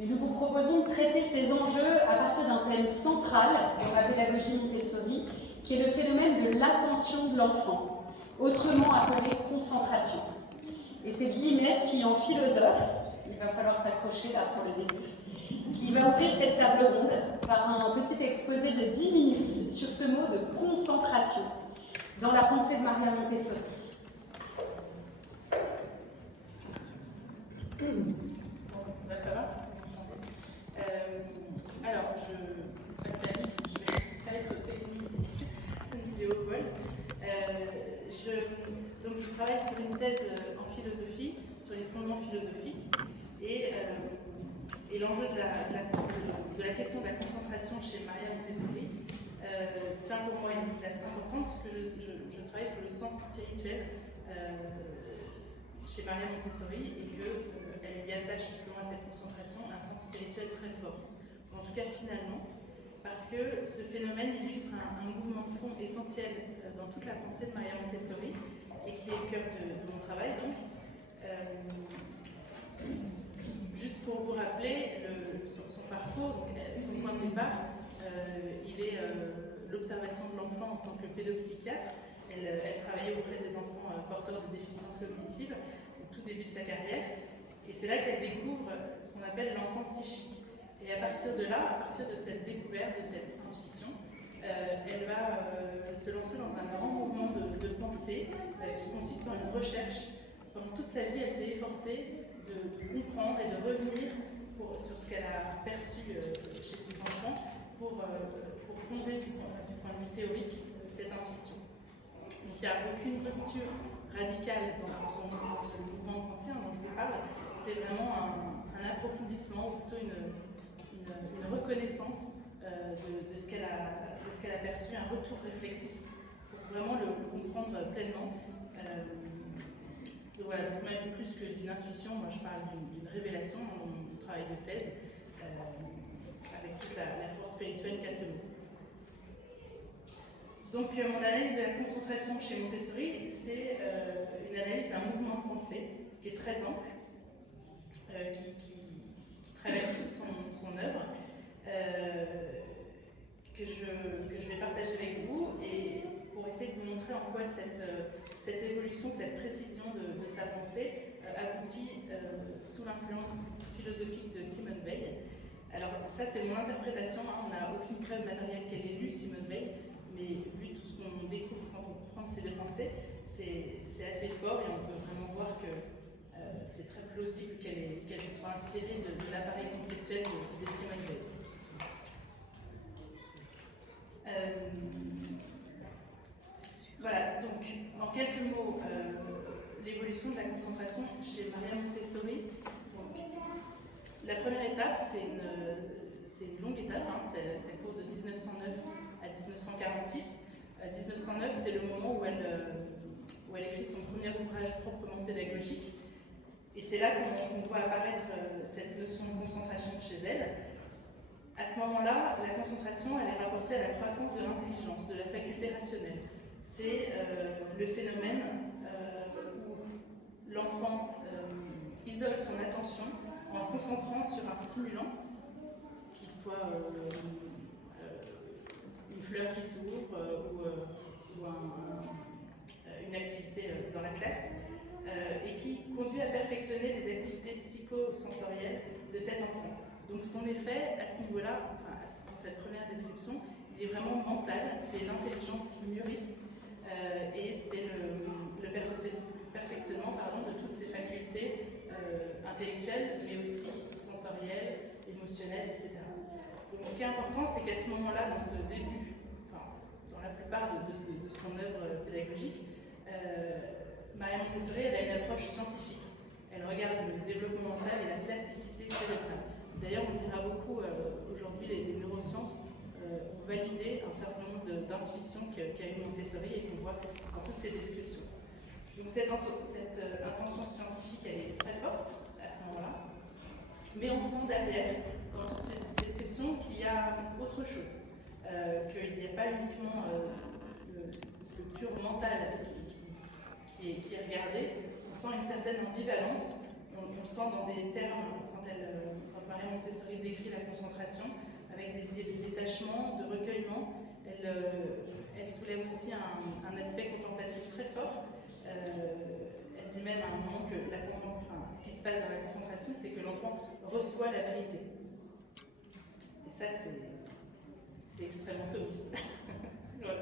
Et nous vous proposons de traiter ces enjeux à partir d'un thème central dans la pédagogie Montessori, qui est le phénomène de l'attention de l'enfant, autrement appelé concentration. Et c'est Guillemette qui, en philosophe, il va falloir s'accrocher là pour le début, qui va ouvrir cette table ronde par un petit exposé de 10 minutes sur ce mot de concentration dans la pensée de Maria Montessori. Ça va? Alors, je vais pas être technique vidéo vol. Donc, je travaille sur une thèse en philosophie, sur les fondements philosophiques, et l'enjeu de la question de la concentration chez Maria Montessori tient pour moi une place importante, puisque je travaille sur le sens spirituel chez Maria Montessori, et qu'elle y attache justement à cette concentration un sens spirituel très fort. En tout cas, finalement, parce que ce phénomène illustre un mouvement de fond essentiel dans toute la pensée de Maria Montessori, et qui est au cœur de mon travail. Donc, juste pour vous rappeler son parcours, donc, son point de départ, il est l'observation de l'enfant en tant que pédopsychiatre. Elle travaillait auprès des enfants porteurs de déficiences cognitives au tout début de sa carrière. Et c'est là qu'elle découvre ce qu'on appelle l'enfant psychique. Et à partir de là, à partir de cette découverte, de cette intuition, elle va se lancer dans un grand mouvement de pensée qui consiste en une recherche. Pendant toute sa vie, elle s'est efforcée de comprendre et de revenir sur ce qu'elle a perçu chez ses enfants pour fonder du point de vue théorique cette intuition. Donc il n'y a aucune rupture radicale dans ce mouvement de pensée dont je vous parle. C'est vraiment un approfondissement, ou plutôt une reconnaissance de ce qu'elle a perçu, un retour réflexif pour vraiment le comprendre pleinement. Donc voilà, donc même plus que d'une intuition, moi je parle d'une révélation dans mon travail de thèse, avec toute la force spirituelle qu'a ce mot. Donc mon analyse de la concentration chez Montessori, c'est une analyse d'un mouvement de pensée qui est très ample, qui traverse toute son œuvre, que je vais partager avec vous, et pour essayer de vous montrer en quoi cette évolution, cette précision de sa pensée aboutit sous l'influence philosophique de Simone Weil. Alors ça, c'est mon interprétation, hein, on n'a aucune preuve matérielle qu'elle ait lu Simone Weil, mais vu tout ce qu'on découvre quand on comprend ses deux pensées, c'est assez fort, et on peut vraiment voir que c'est très plausible qu'elle se soit inspirée de l'appareil conceptuel de Simone Weil. Voilà, donc en quelques mots, l'évolution de la concentration chez Maria Montessori. Donc, la première étape, c'est une longue étape, hein, ça court de 1909 à 1946. 1909, c'est le moment où elle écrit son premier ouvrage proprement pédagogique. Et c'est là qu'on doit apparaître cette notion de concentration chez elle. À ce moment-là, la concentration, elle est rapportée à la croissance de l'intelligence, de la faculté rationnelle. C'est le phénomène où l'enfant isole son attention en concentrant sur un stimulant, qu'il soit une fleur qui s'ouvre ou une activité dans la classe, et qui conduit à perfectionner les activités psychosensorielles de cet enfant. Donc son effet à ce niveau-là, enfin dans cette première description, il est vraiment mental, c'est l'intelligence qui mûrit, et c'est le perfectionnement de toutes ces facultés intellectuelles, mais aussi sensorielles, émotionnelles, etc. Donc ce qui est important, c'est qu'à ce moment-là, dans ce début, enfin, dans la plupart de son œuvre pédagogique, Maria Montessori, elle a une approche scientifique. Elle regarde le développement mental et la plasticité cérébrale. D'ailleurs, on dira beaucoup aujourd'hui, les neurosciences ont validé un certain nombre d'intuitions qu'a eu Montessori et qu'on voit dans toutes ces descriptions. Donc cette intention scientifique, elle est très forte à ce moment-là, mais on sent derrière, dans toutes ces descriptions, qu'il y a autre chose, qu'il n'y a pas uniquement le pur mental qui est regardé. On sent une certaine ambivalence, on le sent dans des termes, quand Maria Montessori idée de détachement, de recueillement. Elle soulève aussi un aspect contemplatif très fort. Elle dit même à un moment que ce qui se passe dans la concentration, c'est que l'enfant reçoit la vérité. Et ça, c'est extrêmement thomiste. Voilà.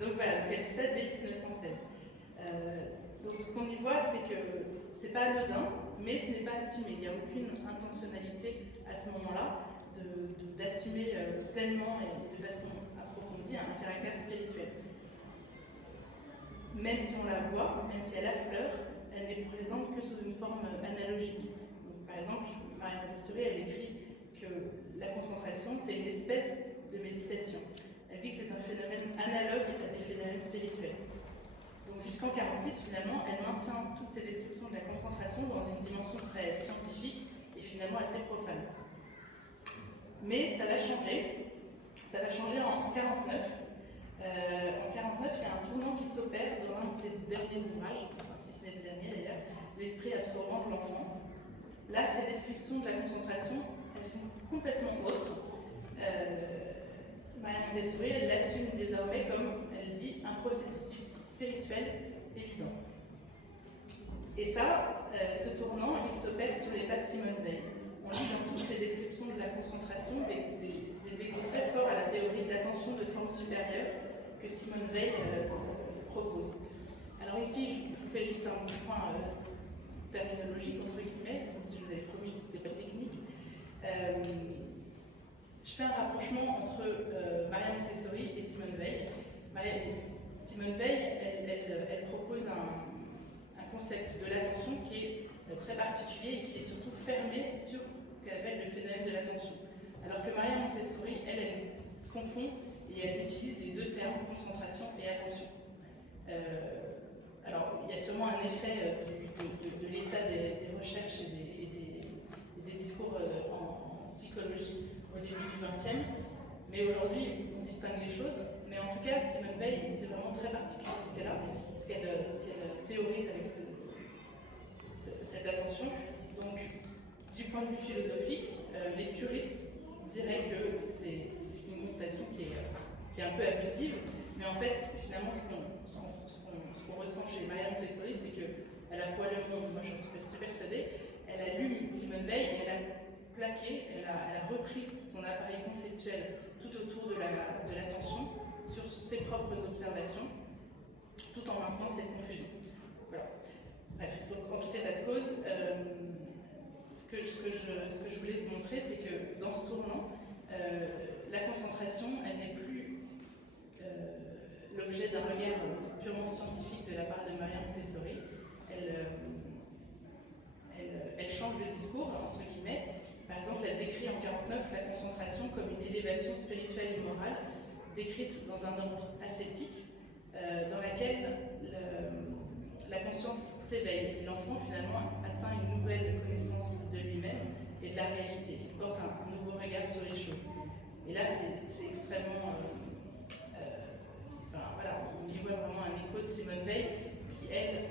Donc voilà, elle dit ça dès 1916. Donc ce qu'on y voit, c'est que c'est pas anodin, mais ce n'est pas assumé. Il n'y a aucune intentionnalité à ce moment-là d'assumer pleinement et de façon approfondie un caractère spirituel. Même si on la voit, même si elle affleure, elle n'est présente que sous une forme analogique. Donc, par exemple, Marie-Montessori, elle écrit que la concentration, c'est une espèce de méditation. Elle dit que c'est un phénomène analogue à des phénomènes spirituels. Donc jusqu'en 1946, finalement, elle maintient toutes ces descriptions de la concentration dans une dimension très scientifique et finalement assez profane. Mais ça va changer. Ça va changer en 1949. En 1949, il y a un tournant qui s'opère dans l'un de ses derniers ouvrages, si ce n'est le dernier d'ailleurs, L'esprit absorbant de l'enfant. Là, ces descriptions de la concentration, elles sont complètement autres. Marie-Montessori, elle l'assume désormais comme, elle dit, un processus spirituel évident. Et ça, ce tournant, il s'opère sur les pas de Simone Weil. On lit dans toutes ces descriptions de la concentration des échos très forts à la théorie de l'attention de forme supérieure que Simone Weil propose. Alors ici, je vous fais juste un petit point terminologique, entre guillemets, comme si je vous avais promis que ce n'était pas technique. Je fais un rapprochement entre Marie-Montessori et Simone Weil. Simone Weil, elle propose un concept de l'attention qui est très particulier et qui est surtout fermé sur ce qu'elle appelle le phénomène de l'attention. Alors que Marie-Montessori, elle confond et elle utilise les deux termes, concentration et attention. Alors, il y a sûrement un effet de l'état des recherches et des discours en psychologie au début du XXe, mais aujourd'hui, on distingue les choses. Mais en tout cas, Simone Weil, c'est vraiment très particulier ce qu'elle théorise avec cette attention. Donc, du point de vue philosophique, les puristes diraient que c'est une constatation qui est un peu abusive, mais en fait, finalement, ce qu'on ressent chez Marie-Montessori, c'est qu'elle a probablement, moi j'en suis persuadée, elle a lu Simone Weil et elle a plaqué, elle a repris son appareil conceptuel tout autour de l'attention sur ses propres observations, tout en maintenant cette confusion. Voilà. Bref, donc en tout état de cause, ce que je voulais vous montrer, c'est que dans ce tournant, la concentration, elle n'est plus l'objet d'un regard purement scientifique de la part de Marie-Montessori. Elle change de discours, entre guillemets. Par exemple, elle décrit en 1949 la concentration comme une élévation spirituelle et morale, décrite dans un ordre ascétique, dans laquelle la conscience s'éveille. Et l'enfant, finalement, atteint une nouvelle connaissance de lui-même et de la réalité. Il porte un nouveau regard sur les choses. Et là, c'est extrêmement... voilà, on y voit vraiment un écho de Simone Weil qui, elle,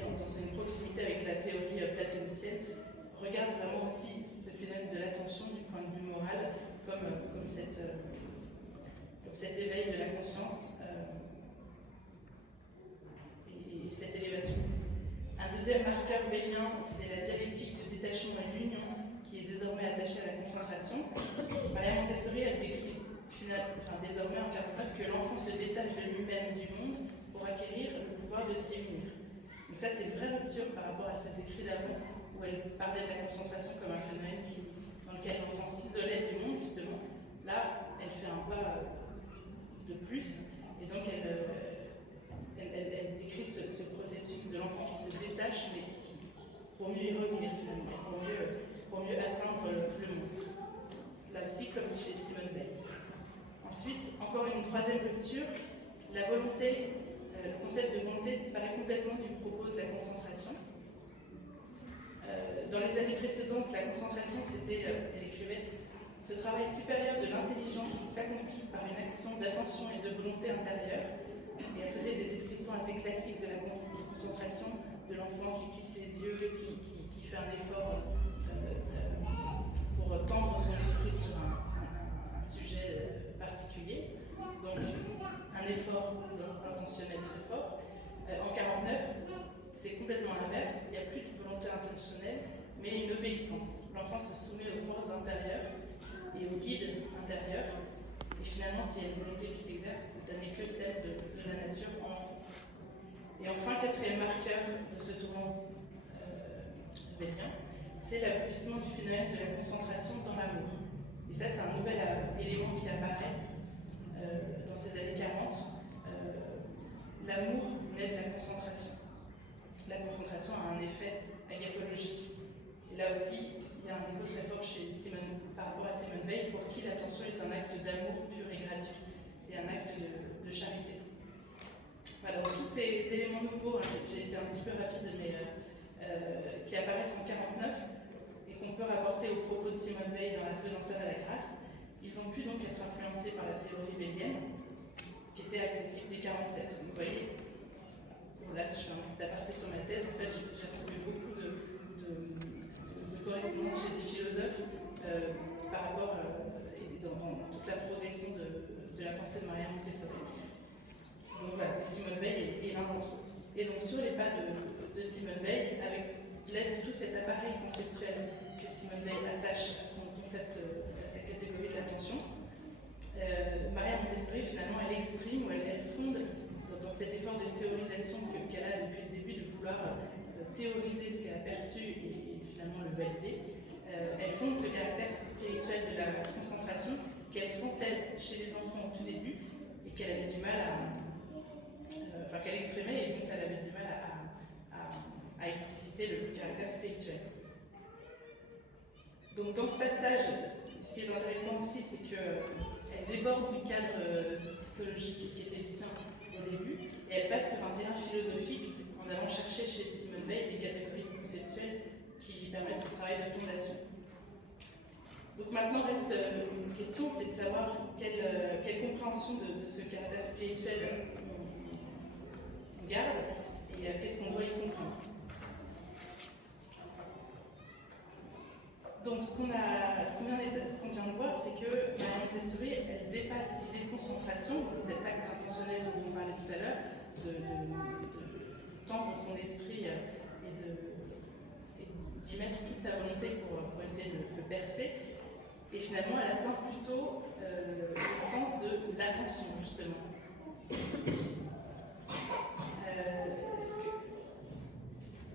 dans une proximité avec la théorie platonicienne, regarde vraiment aussi ce phénomène de l'attention du point de vue moral comme cet éveil de la conscience et cette élévation. Un deuxième marqueur weilien, c'est la dialectique de détachement et d'union qui est désormais attachée à la concentration. Marie-Montessori, elle décrit désormais en 1949 que l'enfant se détache de lui-même du monde pour acquérir le pouvoir de s'y unir. Donc ça, c'est une vraie rupture par rapport à ses écrits d'avant, où elle parlait de la concentration comme un phénomène dans lequel l'enfant s'isolait du monde, justement. Là, elle fait un pas de plus, et donc elle décrit ce processus de l'enfant qui se détache, mais pour mieux y revenir, finalement, pour mieux atteindre le monde. Là aussi, comme chez Simone Weil. Ensuite, encore une troisième rupture, la volonté. Le concept de volonté disparaît complètement du propos de la concentration. Dans les années précédentes, la concentration, c'était, elle écrivait, ce travail supérieur de l'intelligence qui s'accomplit par une action d'attention et de volonté intérieure. Et elle faisait des descriptions assez classiques de la concentration, de l'enfant qui plisse ses yeux, qui fait un effort pour tendre son esprit un effort intentionnel très fort. En 49, c'est complètement l'inverse, il n'y a plus de volonté intentionnelle, mais une obéissance. L'enfant se soumet aux forces intérieures et aux guides intérieurs, et finalement, s'il y a une volonté qui s'exerce, ça n'est que celle de la nature en enfant. Et enfin, quatrième marqueur de ce tournant vénien, c'est l'aboutissement du phénomène de la concentration dans l'amour. Et ça, c'est un nouvel élément qui apparaît dans ces années 40. L'amour naît de la concentration. La concentration a un effet agapologique. Et là aussi, il y a un écho très fort par rapport à Simone Veil, pour qui l'attention est un acte d'amour pur et gratuit. C'est un acte de charité. Voilà, donc tous ces éléments nouveaux, j'ai été un petit peu rapide, mais qui apparaissent en 49 et qu'on peut rapporter aux propos de Simone Veil dans La pesanteur et la grâce, ils ont pu donc être influencés par la théorie vélienne, qui était accessible dès 47. Vous voyez, bon, là, je fais un petit aparté sur ma thèse. En fait, j'ai retrouvé beaucoup de correspondances chez des philosophes par rapport dans toute la progression de la pensée de Maria Montessori. Donc voilà, Simone Veil est l'un d'entre eux. Et donc sur les pas de Simone Veil, avec l'aide de tout cet appareil conceptuel que Simone Veil attache à son concept, à sa catégorie de l'attention, Maria Montessori, finalement, elle exprime ou elle fonde dans cet effort de théorisation qu'elle a depuis le début, de vouloir théoriser ce qu'elle a perçu et finalement le valider. Elle fonde ce caractère spirituel de la concentration qu'elle sentait chez les enfants au tout début et qu'elle avait du mal qu'elle exprimait et donc elle avait du mal à expliciter le caractère spirituel. Donc dans ce passage, ce qui est intéressant aussi, c'est qu'elle déborde du cadre psychologique qui était le sien au début, et elle passe sur un terrain philosophique en allant chercher chez Simone Veil des catégories conceptuelles qui lui permettent ce travail de fondation. Donc maintenant reste une question, c'est de savoir quelle compréhension de ce caractère spirituel on garde et qu'est-ce qu'on doit y comprendre. Donc ce qu'on vient de voir, c'est que Maria Montessori, elle dépasse l'idée de concentration, cet acte intentionnel dont on parlait tout à l'heure, de tendre son esprit et d'y mettre toute sa volonté pour essayer de percer. Et finalement, elle atteint plutôt le sens de l'attention, justement.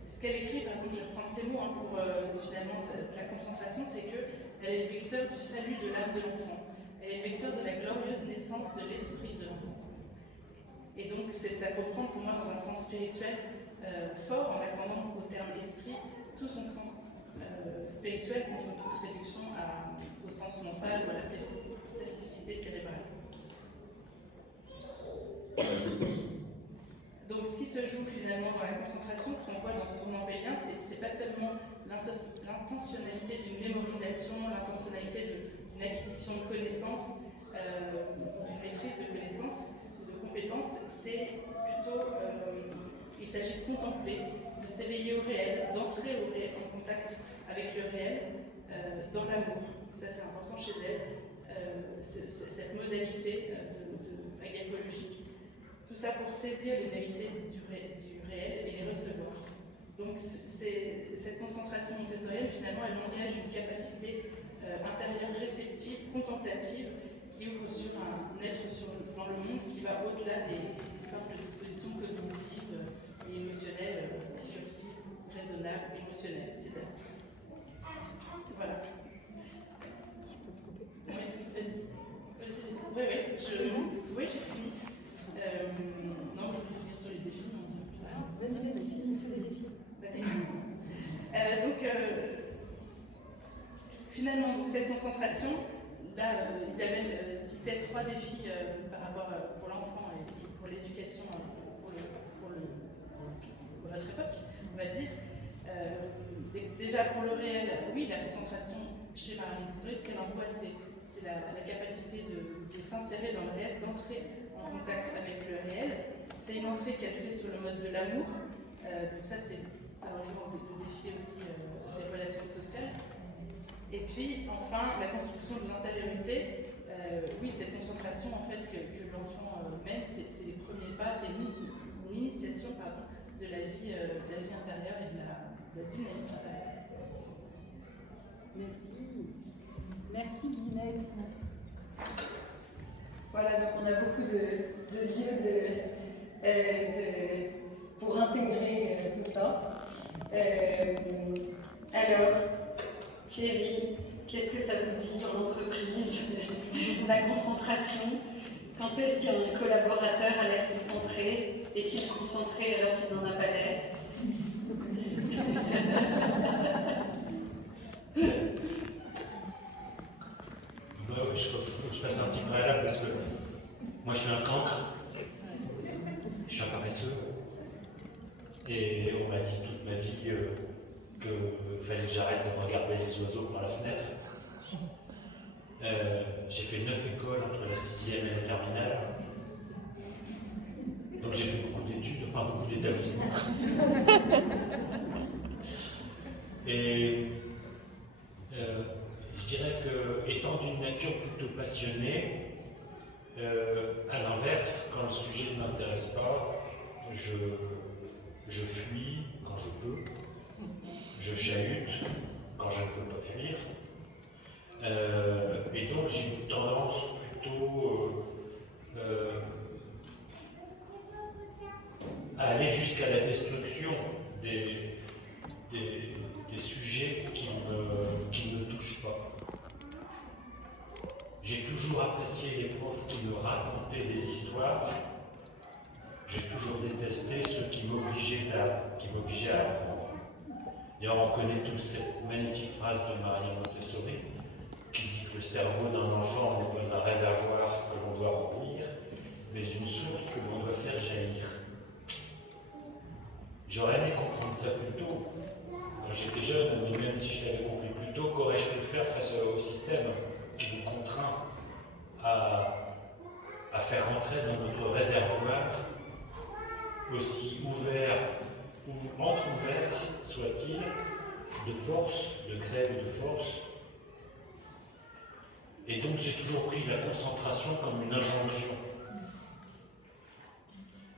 Ce qu'elle écrit, par exemple, je vais prendre ces mots pour finalement de la concentration, c'est qu'elle est le vecteur du salut de l'âme de l'enfant. Elle est le vecteur de la glorieuse naissance de l'esprit de l'enfant. Et donc, c'est à comprendre pour moi dans un sens spirituel fort, en accordant au terme esprit tout son sens spirituel contre toute réduction au sens mental ou à la plasticité cérébrale. Donc ce qui se joue finalement dans la concentration, ce qu'on voit dans ce tournant veillien, c'est pas seulement l'intentionnalité d'une mémorisation, l'intentionnalité d'une acquisition de connaissances, d'une maîtrise de connaissances, de compétences, c'est plutôt, il s'agit de contempler, de s'éveiller au réel, d'entrer au réel, en contact avec le réel, dans l'amour. Ça c'est important chez elle, cette modalité agapologique. Tout ça pour saisir les vérités du réel et les recevoir. Donc cette concentration montessorienne, finalement, elle engage une capacité intérieure réceptive, contemplative, qui ouvre sur un être dans le monde qui va au-delà des simples dispositions cognitives et émotionnelles, discursives, raisonnables, émotionnelles, etc. Voilà. Oui, vas-y. Oui, j'ai fini. Non, je voulais finir sur les défis. Vas-y, finis sur les défis. Donc, finalement, donc, cette concentration, là, Isabelle citait 3 défis par rapport pour l'enfant et pour l'éducation pour notre époque, on va dire. Déjà, pour le réel, oui, la concentration chez Maria Montessori, ce qu'elle emploie, c'est la capacité de s'insérer dans le réel, d'entrer en contact avec le réel. C'est une entrée qu'elle fait sur le mode de l'amour. Donc ça rejoint le défi aussi des relations sociales. Et puis, enfin, la construction de l'intériorité, Oui, cette concentration en fait, que l'enfant mène, c'est les premiers pas, c'est une initiation pardon, de la vie intérieure et de la dynamique intérieure. Merci. Merci Guinette. Voilà, donc on a beaucoup de lieux pour intégrer tout ça. Alors, Thierry, qu'est-ce que ça vous dit en entreprise, la concentration? Quand est-ce qu'un collaborateur a l'air concentré? Est-il concentré alors qu'il n'en a pas l'air? Il faut que je fasse un petit préalable parce que moi je suis un cancre, je suis un paresseux, et on m'a dit toute ma vie qu'il fallait que j'arrête de regarder les oiseaux par la fenêtre. J'ai fait 9 écoles entre la 6e et la terminale, donc j'ai fait beaucoup d'études, enfin beaucoup d'établissements. Et je dirais que, étant d'une nature plutôt passionnée, à l'inverse, quand le sujet ne m'intéresse pas, je fuis quand je peux, je chahute quand je ne peux pas fuir, et donc j'ai une tendance plutôt à aller jusqu'à la destruction des sujets qui ne me touchent pas. J'ai toujours apprécié les profs qui me racontaient des histoires. J'ai toujours détesté ceux qui m'obligeaient à apprendre. Et on reconnaît tous cette magnifique phrase de Maria Montessori qui dit que le cerveau d'un enfant n'est pas un réservoir que l'on doit remplir, mais une source que l'on doit faire jaillir. J'aurais aimé comprendre ça plus tôt, quand j'étais jeune, mais même si je l'avais compris plus tôt, qu'aurais-je pu faire face au système qui nous contraint à faire rentrer dans notre réservoir, aussi ouvert ou entrouvert soit-il, de force, de grève et de force. Et donc j'ai toujours pris la concentration comme une injonction.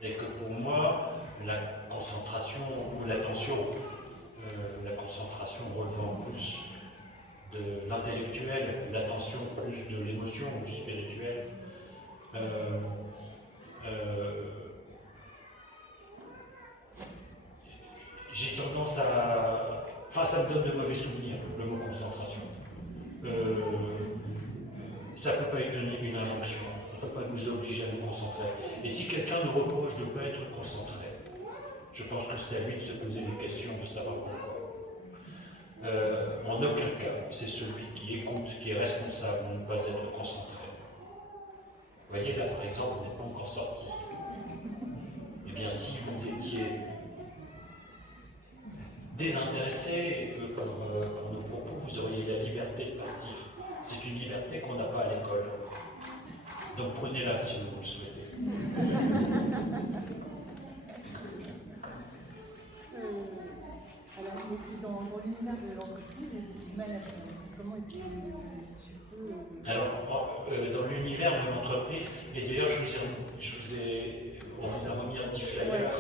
Et que pour moi, la concentration ou l'attention, la concentration relevant plus de l'intellectuel, l'attention plus de l'émotion, du spirituel, j'ai tendance à... Enfin, ça me donne de mauvais souvenirs, le mot concentration. Ça ne peut pas être une injonction, on ne peut pas nous obliger à nous concentrer. Et si quelqu'un nous reproche de ne pas être concentré, je pense que c'est à lui de se poser des questions, de savoir pourquoi. En aucun cas, c'est celui qui écoute, qui est responsable de ne pas être concentré. Vous voyez, là par exemple, on n'est pas encore sorti. Eh bien, si vous étiez désintéressé par nos propos, vous auriez la liberté de partir. C'est une liberté qu'on n'a pas à l'école. Donc prenez-la si vous le souhaitez. Alors, dans l'univers de l'entreprise et du management, comment est-ce que tu peux... Alors, dans l'univers de l'entreprise, et d'ailleurs, on vous a remis un petit flyer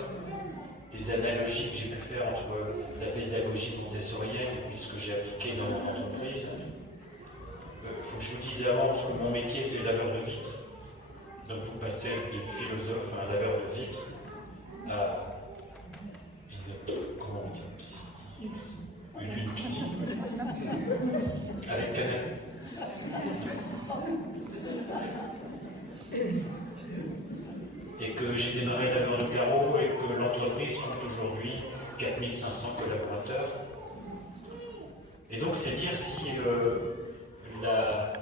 des analogies que j'ai pu faire entre la pédagogie montessorienne et puis ce que j'ai appliqué dans mon entreprise. Il faut que je vous dise avant, parce que mon métier, c'est laveur de vitres. Donc, vous passez d'une philosophe à un laveur de vitres à comment on dit, une psy avec canapé. Et que j'ai démarré laveur de carreaux et que l'entreprise compte aujourd'hui 4500 collaborateurs. Et donc, c'est dire si la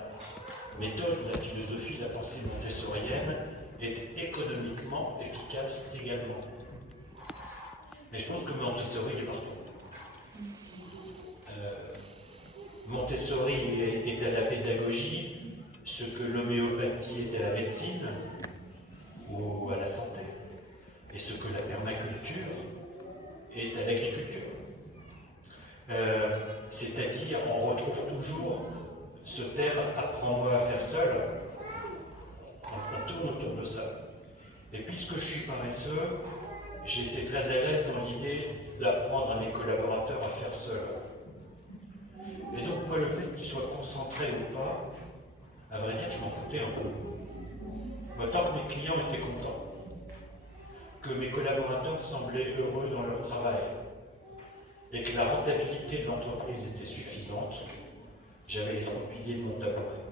méthode, la philosophie, la pensée montessorienne est économiquement efficace également. Mais je pense que Montessori est partout. Montessori est à la pédagogie ce que l'homéopathie est à la médecine ou à la santé, et ce que la permaculture est à l'agriculture. C'est-à-dire, on retrouve toujours Ce terme « apprends-moi à faire seul », on tourne autour de ça. Et puisque je suis paresseux, j'ai été très à l'aise dans l'idée d'apprendre à mes collaborateurs à faire seul. Et donc, moi, le fait qu'ils soient concentrés ou pas, à vrai dire, je m'en foutais un peu. Moi, tant que mes clients étaient contents, que mes collaborateurs semblaient heureux dans leur travail, et que la rentabilité de l'entreprise était suffisante, j'avais les 3 piliers de mon tabouret.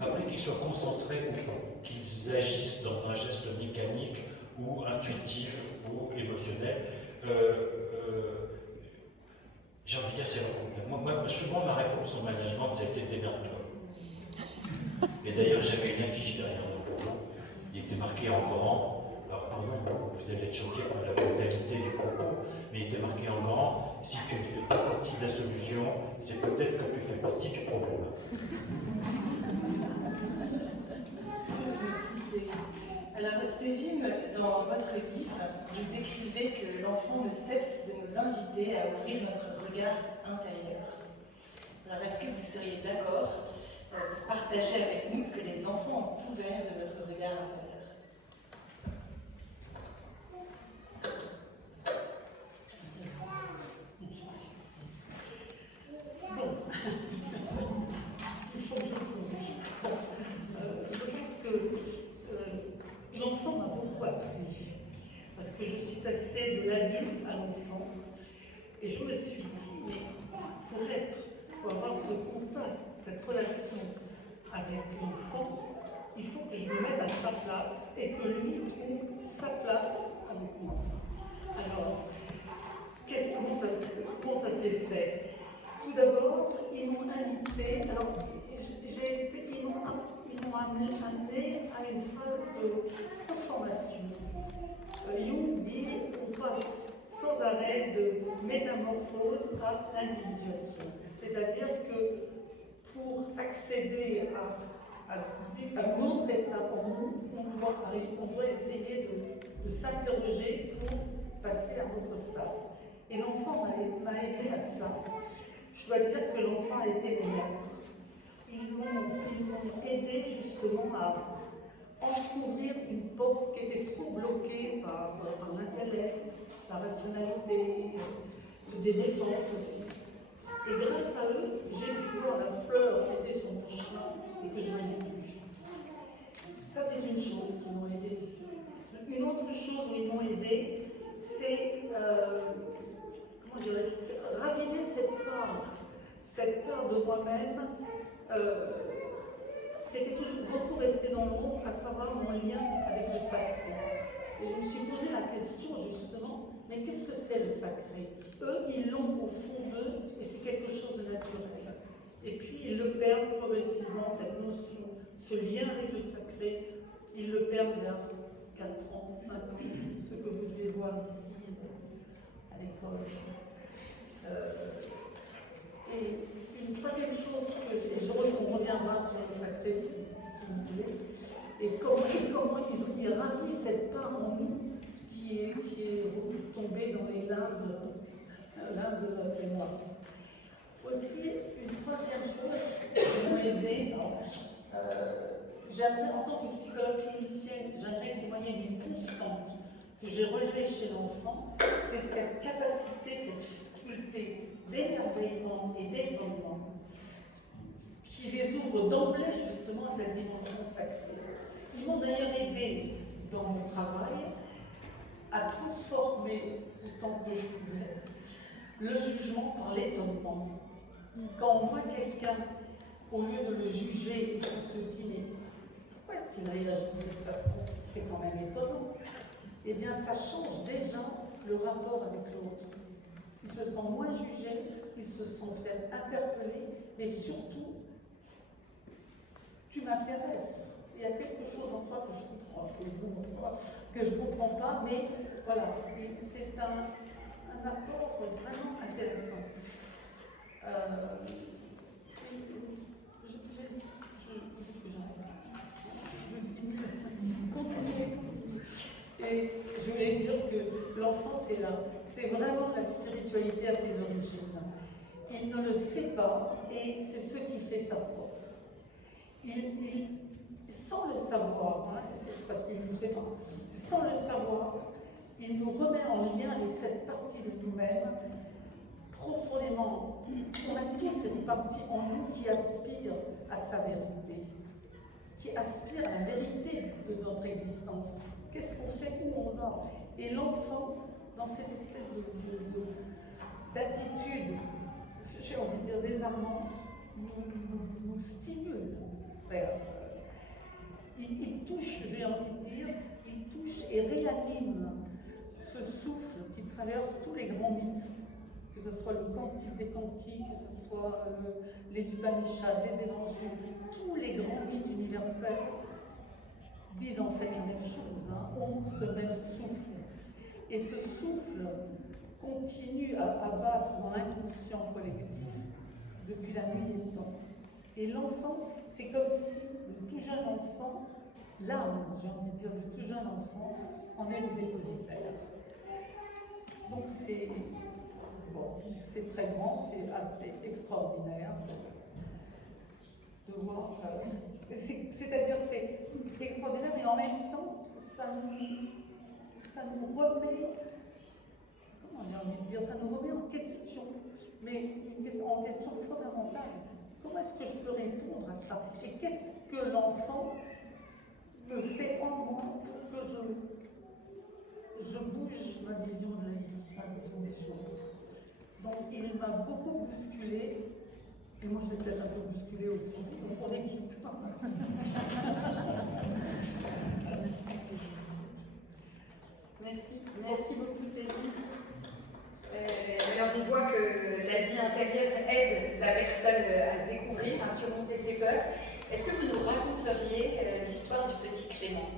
Après qu'ils soient concentrés ou pas, qu'ils agissent dans un geste mécanique ou intuitif ou émotionnel, j'ai envie de dire c'est leur problème. Moi, souvent ma réponse au management, ça a été démerde-toi. Et d'ailleurs, j'avais une affiche derrière mon bureau, il était marqué en grand, alors pardon, vous allez être choqués par la brutalité du propos, mais il était marqué en grand, si tu ne fais pas partie de la solution, c'est peut-être que tu fais partie du problème. Alors, Sévim, dans votre livre, vous écrivez que l'enfant ne cesse de nous inviter à ouvrir notre regard intérieur. Alors, est-ce que vous seriez d'accord pour partager avec nous ce que les enfants ont ouvert de votre regard intérieur? L'enfant m'a beaucoup appris, parce que je suis passée de l'adulte à l'enfant, et je me suis dit, mais pour avoir ce contact, cette relation avec l'enfant, il faut que je me mette à sa place et que lui trouve sa place avec moi. Alors, comment ça s'est fait? Tout d'abord, ils m'ont invité, alors ils m'ont amené à une phase de transformation. Jung dit on passe sans arrêt de métamorphose à l'individuation. C'est-à-dire que pour accéder à une autre étape en nous, on doit essayer de s'interroger pour passer à un autre stade. Et l'enfant m'a aidé à ça. Je dois dire que l'enfant a été mon maître. Ils m'ont aidé justement à entrouvrir une porte qui était trop bloquée par un intellect, la rationalité, des défenses aussi. Et grâce à eux, j'ai pu voir la fleur qui était sur mon chemin et que je n'avais plus. Ça, c'est une chose qui m'ont aidé. Une autre chose où ils m'ont aidé, c'est raviver cette part de moi-même qui était toujours beaucoup restée dans l'ombre, à savoir mon lien avec le sacré. Et je me suis posé la question justement, mais qu'est-ce que c'est le sacré? Eux, ils l'ont au fond d'eux et c'est quelque chose de naturel. Et puis ils le perdent progressivement, cette notion, ce lien avec le sacré, ils le perdent vers 4 ans, 5 ans, ce que vous devez voir ici à l'école. Et une troisième chose, on reviendra sur le sacré si vous voulez, et comment ils ravivent cette part en nous qui est tombée dans les limbes de notre mémoire. Aussi, une troisième chose qui m'a aidée, en tant que psychologue clinicienne, j'aimerais témoigner d'une constante que j'ai relevée chez l'enfant, c'est cette capacité, cette faculté d'émerveillement et d'étonnement qui les ouvre d'emblée justement à cette dimension sacrée. Ils m'ont d'ailleurs aidé dans mon travail à transformer, autant que je pouvais, le jugement par l'étonnement. Quand on voit quelqu'un, au lieu de le juger et qu'on se dit mais pourquoi est-ce qu'il réagit de cette façon? C'est quand même étonnant. Eh bien ça change déjà le rapport avec l'autre. Ils se sentent moins jugés, ils se sentent peut-être interpellés, mais surtout, tu m'intéresses. Il y a quelque chose en toi que je comprends, que je ne comprends pas, mais voilà, c'est un apport vraiment intéressant. Continuez. Et je voulais dire que l'enfant, c'est là. C'est vraiment la spiritualité à ses origines. Il ne le sait pas, et c'est ce qui fait sa force. Sans le savoir, hein, c'est parce qu'il ne sait pas, sans le savoir, il nous remet en lien avec cette partie de nous-mêmes profondément. On a tous cette partie en nous qui aspire à sa vérité, qui aspire à la vérité de notre existence. Qu'est-ce qu'on fait, où on va? Et l'enfant, dans cette espèce d'attitude, j'ai envie de dire désarmante, nous stimule vers. Il touche, j'ai envie de dire, il touche et réanime ce souffle qui traverse tous les grands mythes, que ce soit le Cantique des Cantiques, que ce soit les Upanishads, les Évangiles, tous les grands mythes universels disent en fait la même chose, hein, ont ce même souffle. Et ce souffle continue à battre dans l'inconscient collectif depuis la nuit des temps. Et l'enfant, c'est comme si le tout jeune enfant, l'âme, j'ai envie de dire, le tout jeune enfant, en est le dépositaire. Donc c'est bon, c'est très grand, c'est assez extraordinaire de voir. C'est-à-dire c'est extraordinaire et en même temps, ça nous remet, comment j'ai envie de dire, ça nous remet en question, mais en question fondamentale. Comment est-ce que je peux répondre à ça? Et qu'est-ce que l'enfant me fait en moi pour que je bouge ma vision de la vie, ma vision des choses? Donc il m'a beaucoup bousculé, et moi je l'ai peut-être un peu bousculé aussi, donc on est quitte. Merci beaucoup Céline. Alors on voit que la vie intérieure aide la personne à se découvrir, à surmonter ses peurs. Est-ce que vous nous raconteriez l'histoire du petit Clément?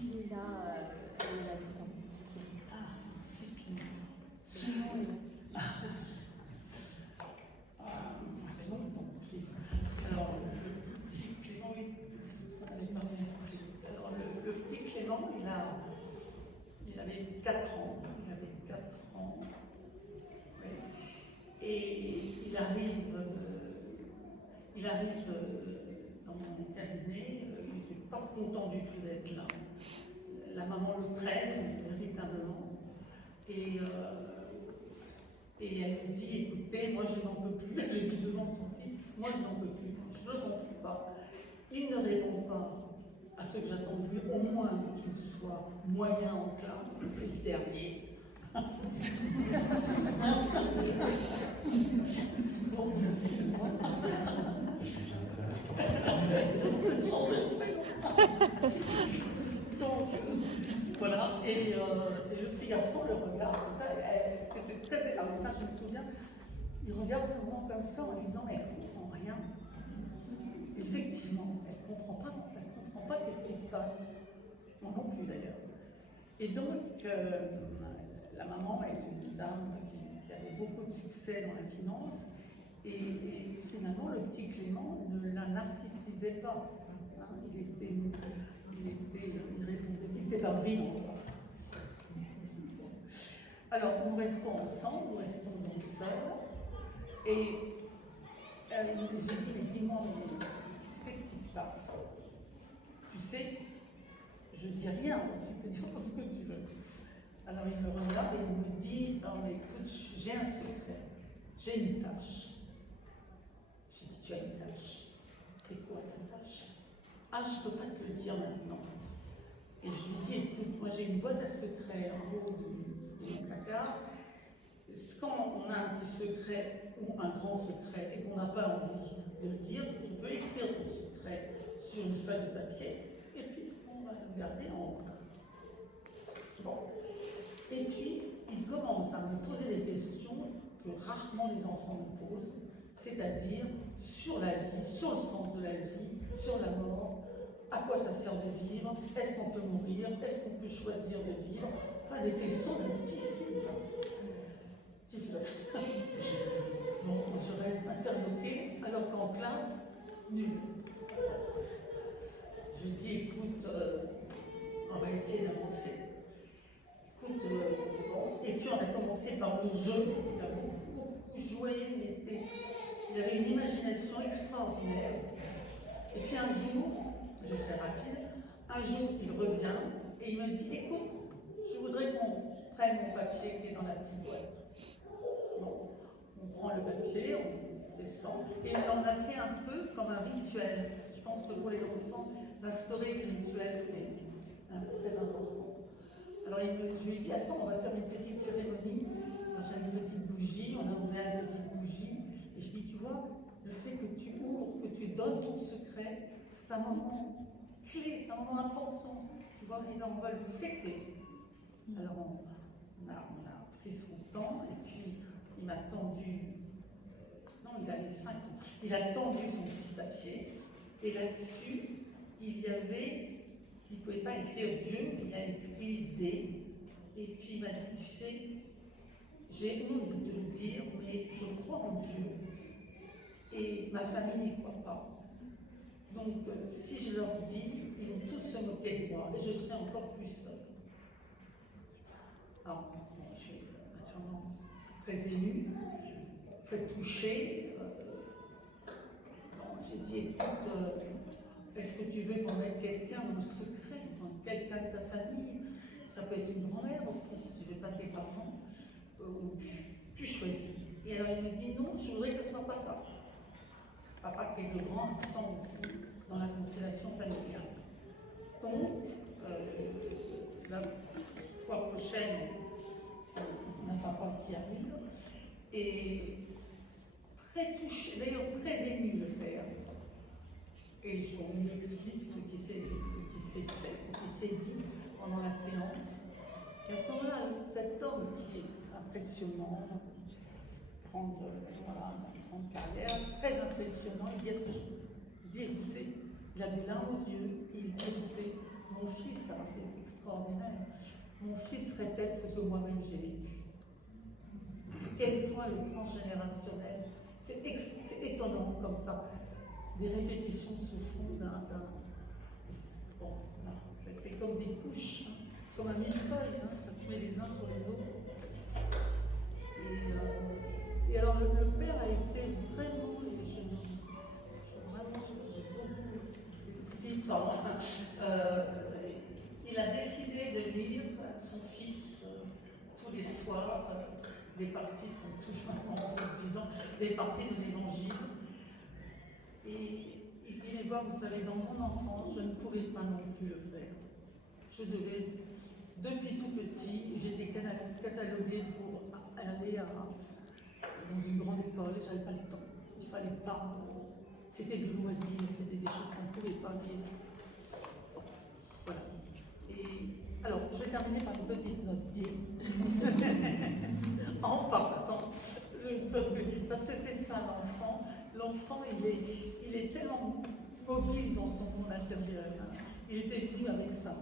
Il a petit Clément. Alors, le petit Clément, le petit Clément, il avait 4 ans. Il avait 4 ans. Oui. Et il arrive dans mon cabinet, il n'était pas content du tout d'être là. La maman le traîne véritablement. Et elle me dit, écoutez, moi je n'en peux plus. Elle le dit devant son fils, moi je n'en peux plus, je n'en peux pas. Il ne répond pas à ce que j'attends de lui, au moins qu'il soit moyen en classe, c'est le dernier. Donc, donc, voilà, et le petit garçon le regarde comme ça, c'était très énorme, ça je me souviens, il regarde sa maman comme ça en lui disant, mais elle ne comprend rien. Effectivement, elle ne comprend pas qu'est-ce qui se passe. Moi non plus d'ailleurs. Et donc, la maman est une dame qui avait beaucoup de succès dans la finance, et finalement, le petit Clément ne la narcissisait pas. Hein, il n'était pas brillant. Alors, nous restons ensemble, nous restons donc seuls, et j'ai dit, mais dis-moi, qu'est-ce qui se passe? Tu sais, je dis rien, tu peux dire tout ce que tu veux. Alors il me regarde et il me dit, non mais écoute, j'ai un secret, j'ai une tâche. J'ai dit, tu as une tâche. C'est quoi ta tâche? Ah, je ne peux pas te le dire maintenant. Et je lui dis, écoute, moi j'ai une boîte à secrets en haut de mon placard. Quand on a un petit secret ou un grand secret et qu'on n'a pas envie de le dire, tu peux écrire ton secret sur une feuille de papier et puis on va le garder en haut. Bon. Et puis, il commence à me poser des questions que rarement les enfants me posent, c'est-à-dire sur la vie, sur le sens de la vie, sur la mort, à quoi ça sert de vivre, est-ce qu'on peut mourir, est-ce qu'on peut choisir de vivre, enfin des questions de petits philosophes. Bon, je reste interloquée, alors qu'en classe, nul. Je dis, écoute, on va essayer d'avancer. Écoute, bon, et puis on a commencé par le jeu, il a beaucoup joué, il avait une imagination extraordinaire. Et puis un jour, je vais faire rapide, un jour il revient et il me dit, écoute, je voudrais qu'on prenne mon papier qui est dans la petite boîte. Bon, on prend le papier, on descend, et on a fait un peu comme un rituel. Je pense que pour les enfants, d'instaurer des rituels, c'est très important. Alors je lui ai dit, attends, on va faire une petite cérémonie. J'avais une petite bougie, on a ouvert une petite bougie, et je dis, tu vois, le fait que tu ouvres, que tu donnes ton secret, c'est un moment clé, c'est un moment important. Tu vois, et on va le fêter. Alors on a pris son temps, et puis il m'a tendu, non, il avait 5 ans, il a tendu son petit papier, et là-dessus, il y avait, il ne pouvait pas écrire Dieu, mais il a écrit D, et puis il m'a dit, tu sais, j'ai honte de te le dire, mais je crois en Dieu, et ma famille n'y croit pas. Donc, si je leur dis, ils vont tous se moquer de moi, et je serai encore plus seule. Alors, je suis naturellement très émue, très touchée. J'ai dit, écoute, est-ce que tu veux qu'on mette quelqu'un dans le secret, quelqu'un de ta famille? Ça peut être une grand-mère aussi, si tu ne veux pas tes parents. Tu choisis. Et alors il me dit, non, je voudrais que ce soit papa. Papa qui est le grand accent aussi dans la constellation familiale. Donc, la fois prochaine, on a papa qui arrive, et très touché, d'ailleurs très ému le père. Et on lui explique ce qui s'est fait, ce qui s'est dit pendant la séance. Et à ce moment-là, cet homme qui est impressionnant, grande carrière, très impressionnant, il dit, est-ce que je dis, écoutez, il a des larmes aux yeux, et il dit, écoutez, mon fils, alors c'est extraordinaire, mon fils répète ce que moi-même j'ai vécu. Quel point le transgénérationnel, c'est étonnant comme ça. Des répétitions se font bon, c'est comme des couches, hein, comme un millefeuille, hein, ça se met les uns sur les autres. Et alors le père a été vraiment, j'ai beaucoup estime, il a décidé de lire à son fils tous les soirs des parties, sont toujours en disant des parties de l'Évangile. Et il dit, mais voir, vous savez, dans mon enfance, je ne pouvais pas non plus le faire. Je devais, depuis tout petit, j'étais cataloguée pour aller dans une grande école, et j'avais pas le temps. Il fallait pas, c'était du loisir, c'était des choses qu'on ne pouvait pas vivre. Voilà. Et alors, je vais terminer par une petite note gay. En partant, parce que c'est ça l'enfant. L'enfant, il est tellement mobile dans son monde intérieur. Il était venu avec ça,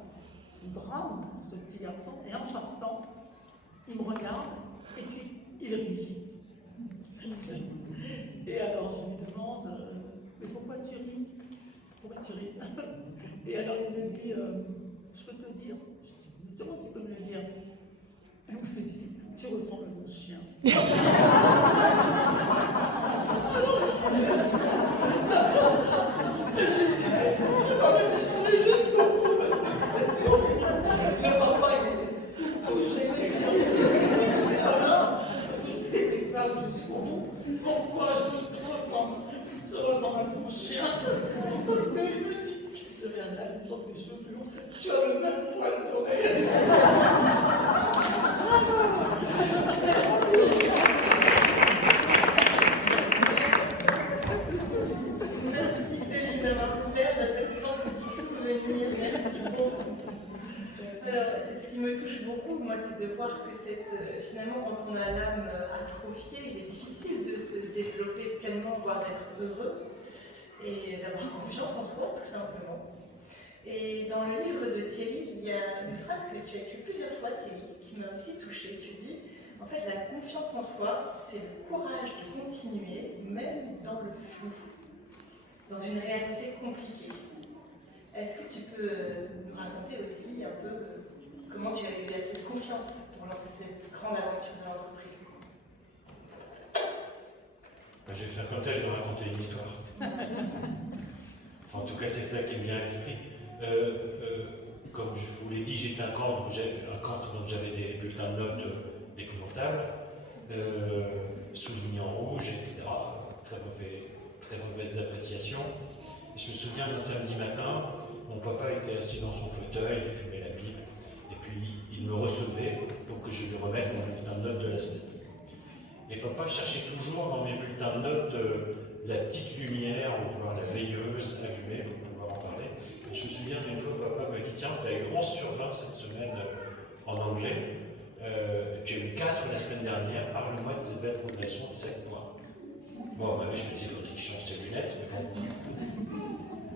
ce drame, ce petit garçon, et en partant, il me regarde, et puis il rit. Et alors je lui demande, mais pourquoi tu ris? Pourquoi tu ris? Et alors il me dit, je peux te le dire. Je dis, comment tu peux me le dire? Et il me dit, tu ressembles à mon chien. Le papa, il était tout gêné. C'est pas grave. J'étais calme jusqu'au bout. Pourquoi je ressemble à ton chien? Parce qu'il me dit, je vais aller dans tes cheveux plus longs, tu as le même poil d'oreille. Ce qui me touche beaucoup, moi, c'est de voir que finalement, quand on a l'âme atrophiée, il est difficile de se développer pleinement, voire d'être heureux, et d'avoir confiance en soi, tout simplement. Et dans le livre de Thierry, il y a une phrase que tu as écrite plusieurs fois, Thierry, qui m'a aussi touchée. Tu dis, en fait, la confiance en soi, c'est le courage de continuer, même dans le flou, dans une réalité compliquée. Est-ce que tu peux nous raconter aussi un peu comment tu as eu cette confiance pour lancer cette grande aventure dans l'entreprise? je vais faire comme ça, je vais raconter une histoire. Enfin, en tout cas, c'est ça qui me vient à l'esprit. Comme je vous l'ai dit, j'étais un camp dont j'avais des bulletins de notes épouvantables, soulignés en rouge, etc. Très mauvaise appréciation. Et je me souviens d'un samedi matin, mon papa était assis dans son fauteuil, il fumait la pipe, et puis il me recevait pour que je lui remette mon bulletin de notes de la semaine. Et papa cherchait toujours dans mes bulletins de notes la petite lumière, ou voir la veilleuse allumée pour pouvoir en parler. Et je me souviens d'une fois, papa m'a dit, tiens, tu as eu 11 sur 20 cette semaine en anglais, tu as eu 4 la semaine dernière, parle-moi de cette belle progression de 7 points. Bon, je me dis, il faudrait qu'il change ses lunettes, mais bon.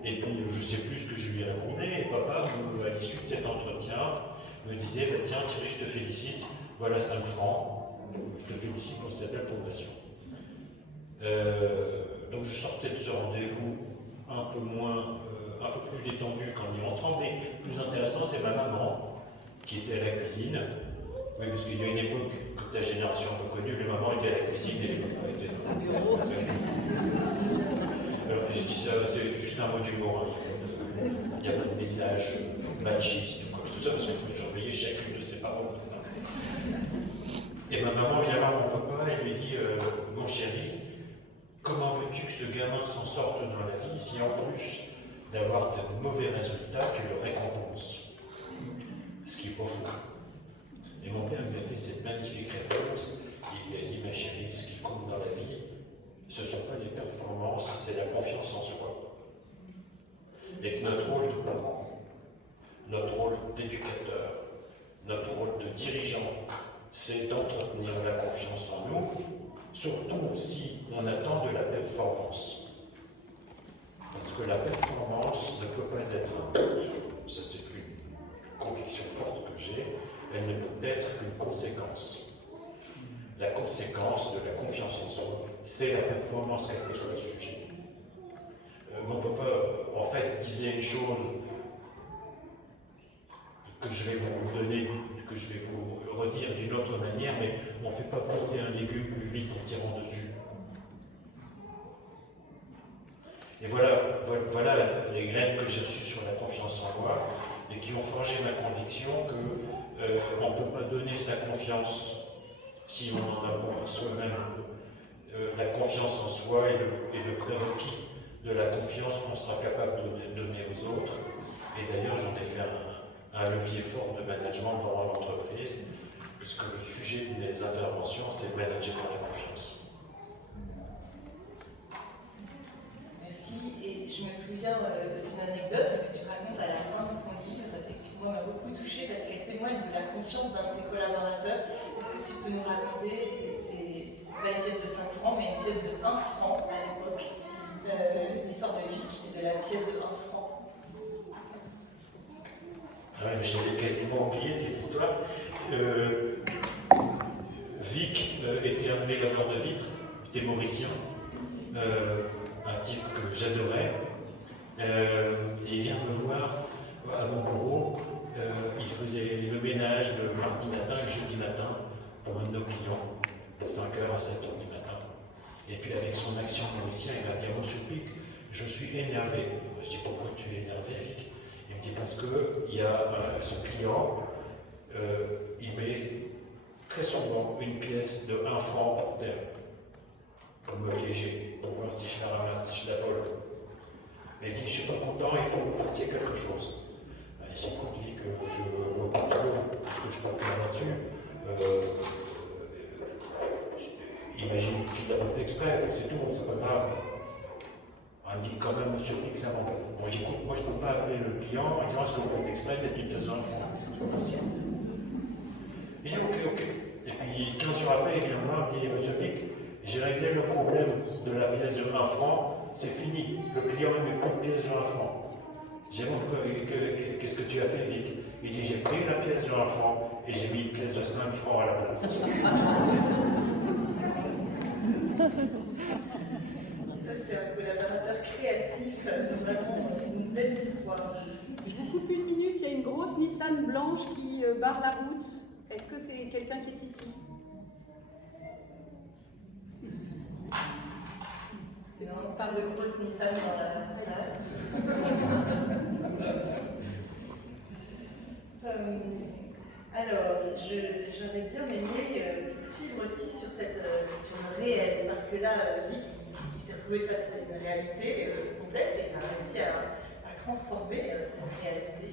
Et puis, je ne sais plus ce que je lui ai répondu, et papa, à l'issue de cet entretien, me disait, bah, tiens Thierry, je te félicite, voilà 5 francs. Je te félicite pour cette belle progression. Donc je sortais de ce rendez-vous un peu plus détendu qu'en y rentrant, mais plus intéressant, c'est ma maman qui était à la cuisine. Oui, parce qu'il y a une époque que ta génération a peu connue, les mamans étaient à la cuisine et les papas étaient au bureau. Alors j'ai dit ça, c'est juste un mot d'humour. Hein. Il n'y a pas de message machiste, tout ça, parce qu'il faut surveiller chacune de ses paroles. Et ma maman vient voir mon papa et lui dit mon chéri, comment veux-tu que ce gamin s'en sorte dans la vie si en plus d'avoir de mauvais résultats, tu le récompenses? Ce qui est pas faux. Et mon père lui a fait cette magnifique réponse. Il lui a dit, ma chérie, ce qui compte dans la vie, ce ne sont pas les performances, c'est la confiance en soi. Et que notre rôle de parent, notre rôle d'éducateur, notre rôle de dirigeant, c'est d'entretenir la confiance en nous, surtout si on attend de la performance. Parce que la performance ne peut pas être un but, ça c'est une conviction forte que j'ai, elle ne peut être qu'une conséquence. La conséquence de la confiance en soi, c'est la performance, quel que soit le sujet. Mon papa, en fait, disait une chose que je vais vous donner, que je vais vous redire d'une autre manière, mais on ne fait pas pousser un légume plus vite en tirant dessus. Et voilà les graines que j'ai reçues sur la confiance en moi et qui ont forgé ma conviction qu'on ne peut pas donner sa confiance si on en a pas soi-même. La confiance en soi est le prérequis de la confiance qu'on sera capable de donner aux autres. Et d'ailleurs, j'en ai fait un levier fort de management dans l'entreprise, puisque le sujet des interventions, c'est manager par la confiance. Merci. Et je me souviens d'une anecdote que tu racontes à la fin de ton livre et qui moi m'a beaucoup touchée parce qu'elle témoigne de la confiance d'un de tes collaborateurs. Est-ce que tu peux nous raconter, c'est pas une pièce de 5 francs, mais une pièce de 1 franc à l'époque, l'histoire de Vic et de la pièce de 1 franc? Ah ouais, mais j'avais quasiment oublié cette histoire. Vic était un laveur de vitres, était mauricien, un type que j'adorais. Et il vient me voir à mon bureau. Il faisait le ménage le mardi matin et le jeudi matin pour un de nos clients, de 5h à 7h du matin. Et puis avec son accent mauricien, il m'a dit, mon Vic, je suis énervé. Je dis, pourquoi tu es énervé, Vic? Il me dit, parce qu'il y a son client, il met très souvent une pièce de 1 franc par terre, comme léger, pour voir si je la ramasse, si je la vole. Mais il dit, je ne suis pas content, il faut que vous fassiez quelque chose. J'écoute, il dit que je ne vois pas trop ce que je peux faire là-dessus. Imagine qu'il n'a pas fait exprès, c'est tout, c'est pas grave. Il me dit quand même, monsieur Vic, ça m'embête. Bon, j'écoute, moi je ne peux pas appeler le client en disant, est-ce que vous faites exprès d'être une pièce de 1 franc? C'est pas possible. Il dit, ok. Et puis 15 jours après, il vient me voir, il dit, monsieur Vic, j'ai réglé le problème de la pièce de 1 franc, c'est fini. Le client ne met pas de pièce de 1 franc. J'ai dit, qu'est-ce que tu as fait, Vic? Il dit, j'ai pris la pièce de 1 franc et j'ai mis une pièce de 5 francs à la place. C'est un collaborateur créatif, vraiment une belle histoire. Je vous coupe une minute, il y a une grosse Nissan blanche qui barre la route. Est-ce que c'est quelqu'un qui est ici? part de grosses Nissan dans la salle. Alors, j'aurais bien aimé suivre aussi sur le réel, parce que là, Vic, il s'est retrouvé face à une réalité complexe et il a réussi à transformer cette réalité.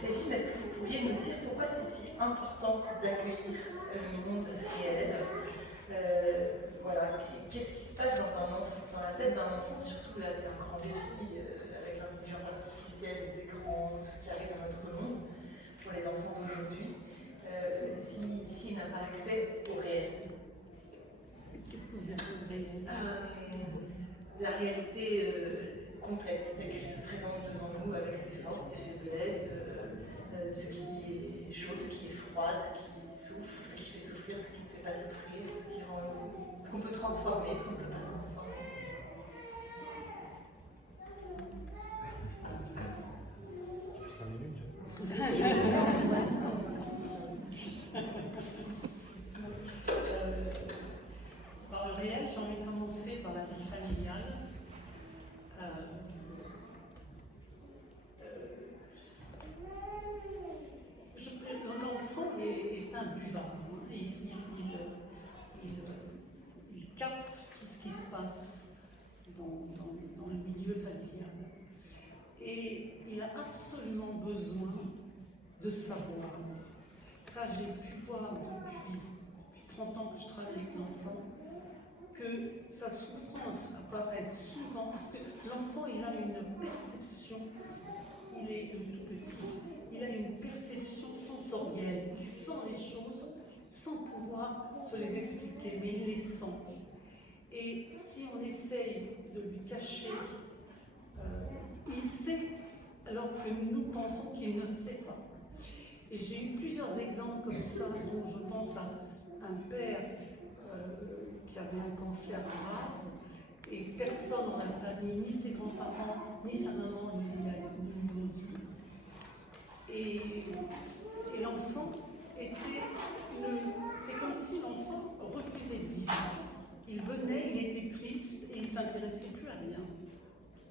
Céline, est-ce que vous pourriez nous dire pourquoi c'est si important d'accueillir le monde réel? Voilà, qu'est-ce qui se passe dans la tête d'un enfant, surtout là, c'est un grand défi avec l'intelligence artificielle, les écrans, tout ce qui arrive dans notre monde, pour les enfants d'aujourd'hui, s'il n'a pas accès au réel. Qu'est-ce que vous appelez la réalité complète, dès qu'elle se présente devant nous avec ses forces, ses faiblesses, ce qui est chaud, ce qui est froid, ce qui souffre, ce qui fait souffrir, ce qui ne fait pas souffrir, ce qu'on peut transformer, ce qu'on ne peut pas transformer. Tu fais 5 minutes. Par le réel, j'ai envie de commencer par la vie familiale. L'enfant est imbuvable. Il capte tout ce qui se passe dans le milieu familial. Et il a absolument besoin de savoir. Ça, j'ai pu voir depuis 30 ans que je travaille avec l'enfant, que sa souffrance apparaît souvent, parce que l'enfant, il a une perception, il est tout petit, il a une perception sensorielle, il sent les choses sans pouvoir se les expliquer, mais il les sent. Et si on essaye de lui cacher, il sait, alors que nous pensons qu'il ne sait pas. Et j'ai eu plusieurs exemples comme ça, dont je pense à un père qui avait un cancer grave, et personne dans la famille, ni ses grands-parents, ni sa maman, ne lui l'ont dit. Et l'enfant était... C'est comme si l'enfant refusait de vivre. Il venait, il était triste, et il ne s'intéressait plus à rien.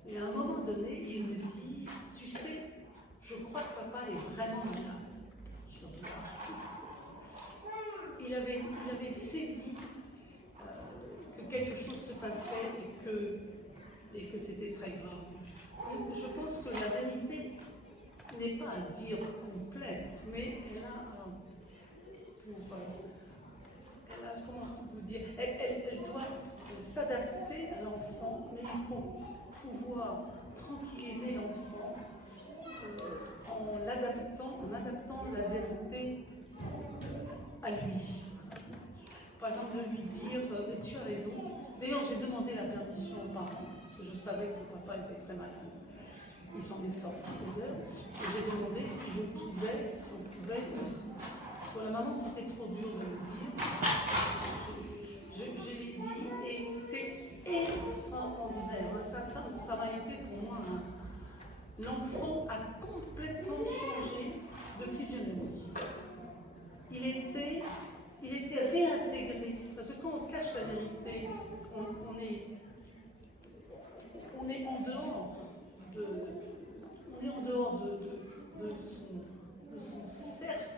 Et à un moment donné, il me dit, tu sais, je crois que papa est vraiment malade. Il avait saisi que quelque chose se passait et que c'était très grave. Donc, je pense que la vérité n'est pas à dire complète, mais comment vous dire, elle doit s'adapter à l'enfant, mais il faut pouvoir tranquilliser l'enfant en adaptant la vérité à lui. Par exemple, de lui dire tu as raison. D'ailleurs, j'ai demandé la permission aux parents, parce que je savais que mon papa était très malade. Il s'en est sorti d'ailleurs. Et j'ai demandé si on pouvait. Pour la maman, c'était trop dur de le dire. Je l'ai dit, et c'est extraordinaire. Ça m'a été pour moi l'enfant a complètement changé de physionomie. Il était réintégré, parce que quand on cache la vérité, on est en dehors de son cercle.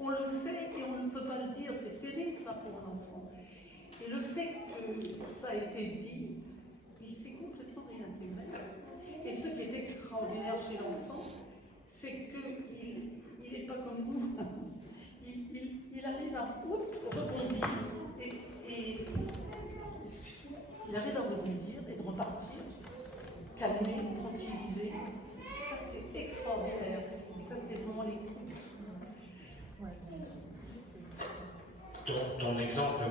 On le sait et on ne peut pas le dire. C'est terrible ça pour un enfant. Et le fait que ça a été dit, il s'est complètement réintégré. Et ce qui est extraordinaire chez l'enfant, c'est qu'il n'est pas comme nous. Il arrive à rebondir excuse-moi, il arrive à rebondir et de repartir, calmer, tranquilliser. Ça, c'est extraordinaire. Et ça, c'est vraiment l'écoute. Ton exemple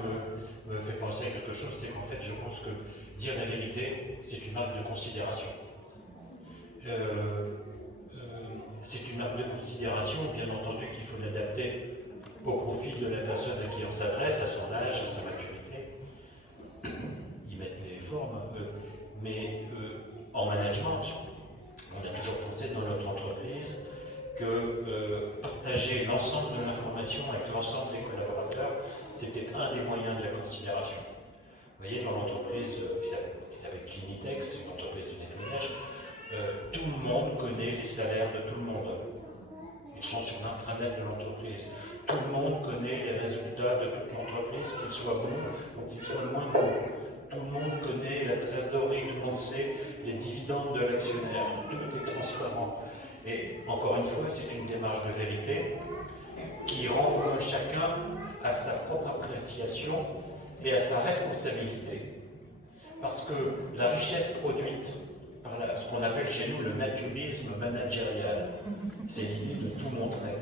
me fait penser à quelque chose, c'est qu'en fait, je pense que dire la vérité, c'est une marque de considération. C'est une marque de considération, bien entendu, qu'il faut l'adapter au profil de la personne à qui on s'adresse, à son âge, à sa maturité. Y mettre les formes un peu. Mais en management, on a toujours pensé dans notre entreprise que partager l'ensemble de l'information avec l'ensemble des collaborateurs, c'était un des moyens de la considération. Vous voyez, dans l'entreprise qui s'appelle Clinitex, une entreprise du nettoyage, tout le monde connaît les salaires de tout le monde. Ils sont sur l'intranet de l'entreprise. Tout le monde connaît les résultats de toute l'entreprise, qu'ils soient bons ou qu'ils soient moins bons. Tout le monde connaît la trésorerie, tout le monde sait les dividendes de l'actionnaire. Tout est transparent. Et encore une fois, c'est une démarche de vérité qui renvoie chacun à sa propre appréciation et à sa responsabilité. Parce que la richesse produite par ce qu'on appelle chez nous le naturisme managérial, c'est l'idée de tout montrer.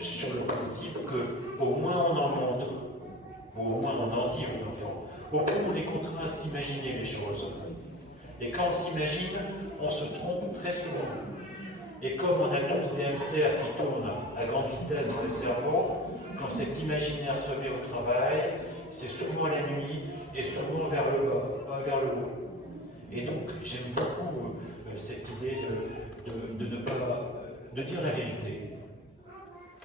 Sur le principe qu'au moins on en montre, ou au moins on en dit aux enfants, au moins on est contraint à s'imaginer les choses. Et quand on s'imagine, on se trompe très souvent. Et comme on a tous des hamsters qui tournent à grande vitesse dans le cerveau, quand cet imaginaire se met au travail, c'est souvent la nuit et souvent vers le bas, pas vers le haut. Et donc j'aime beaucoup cette idée de ne pas de dire la vérité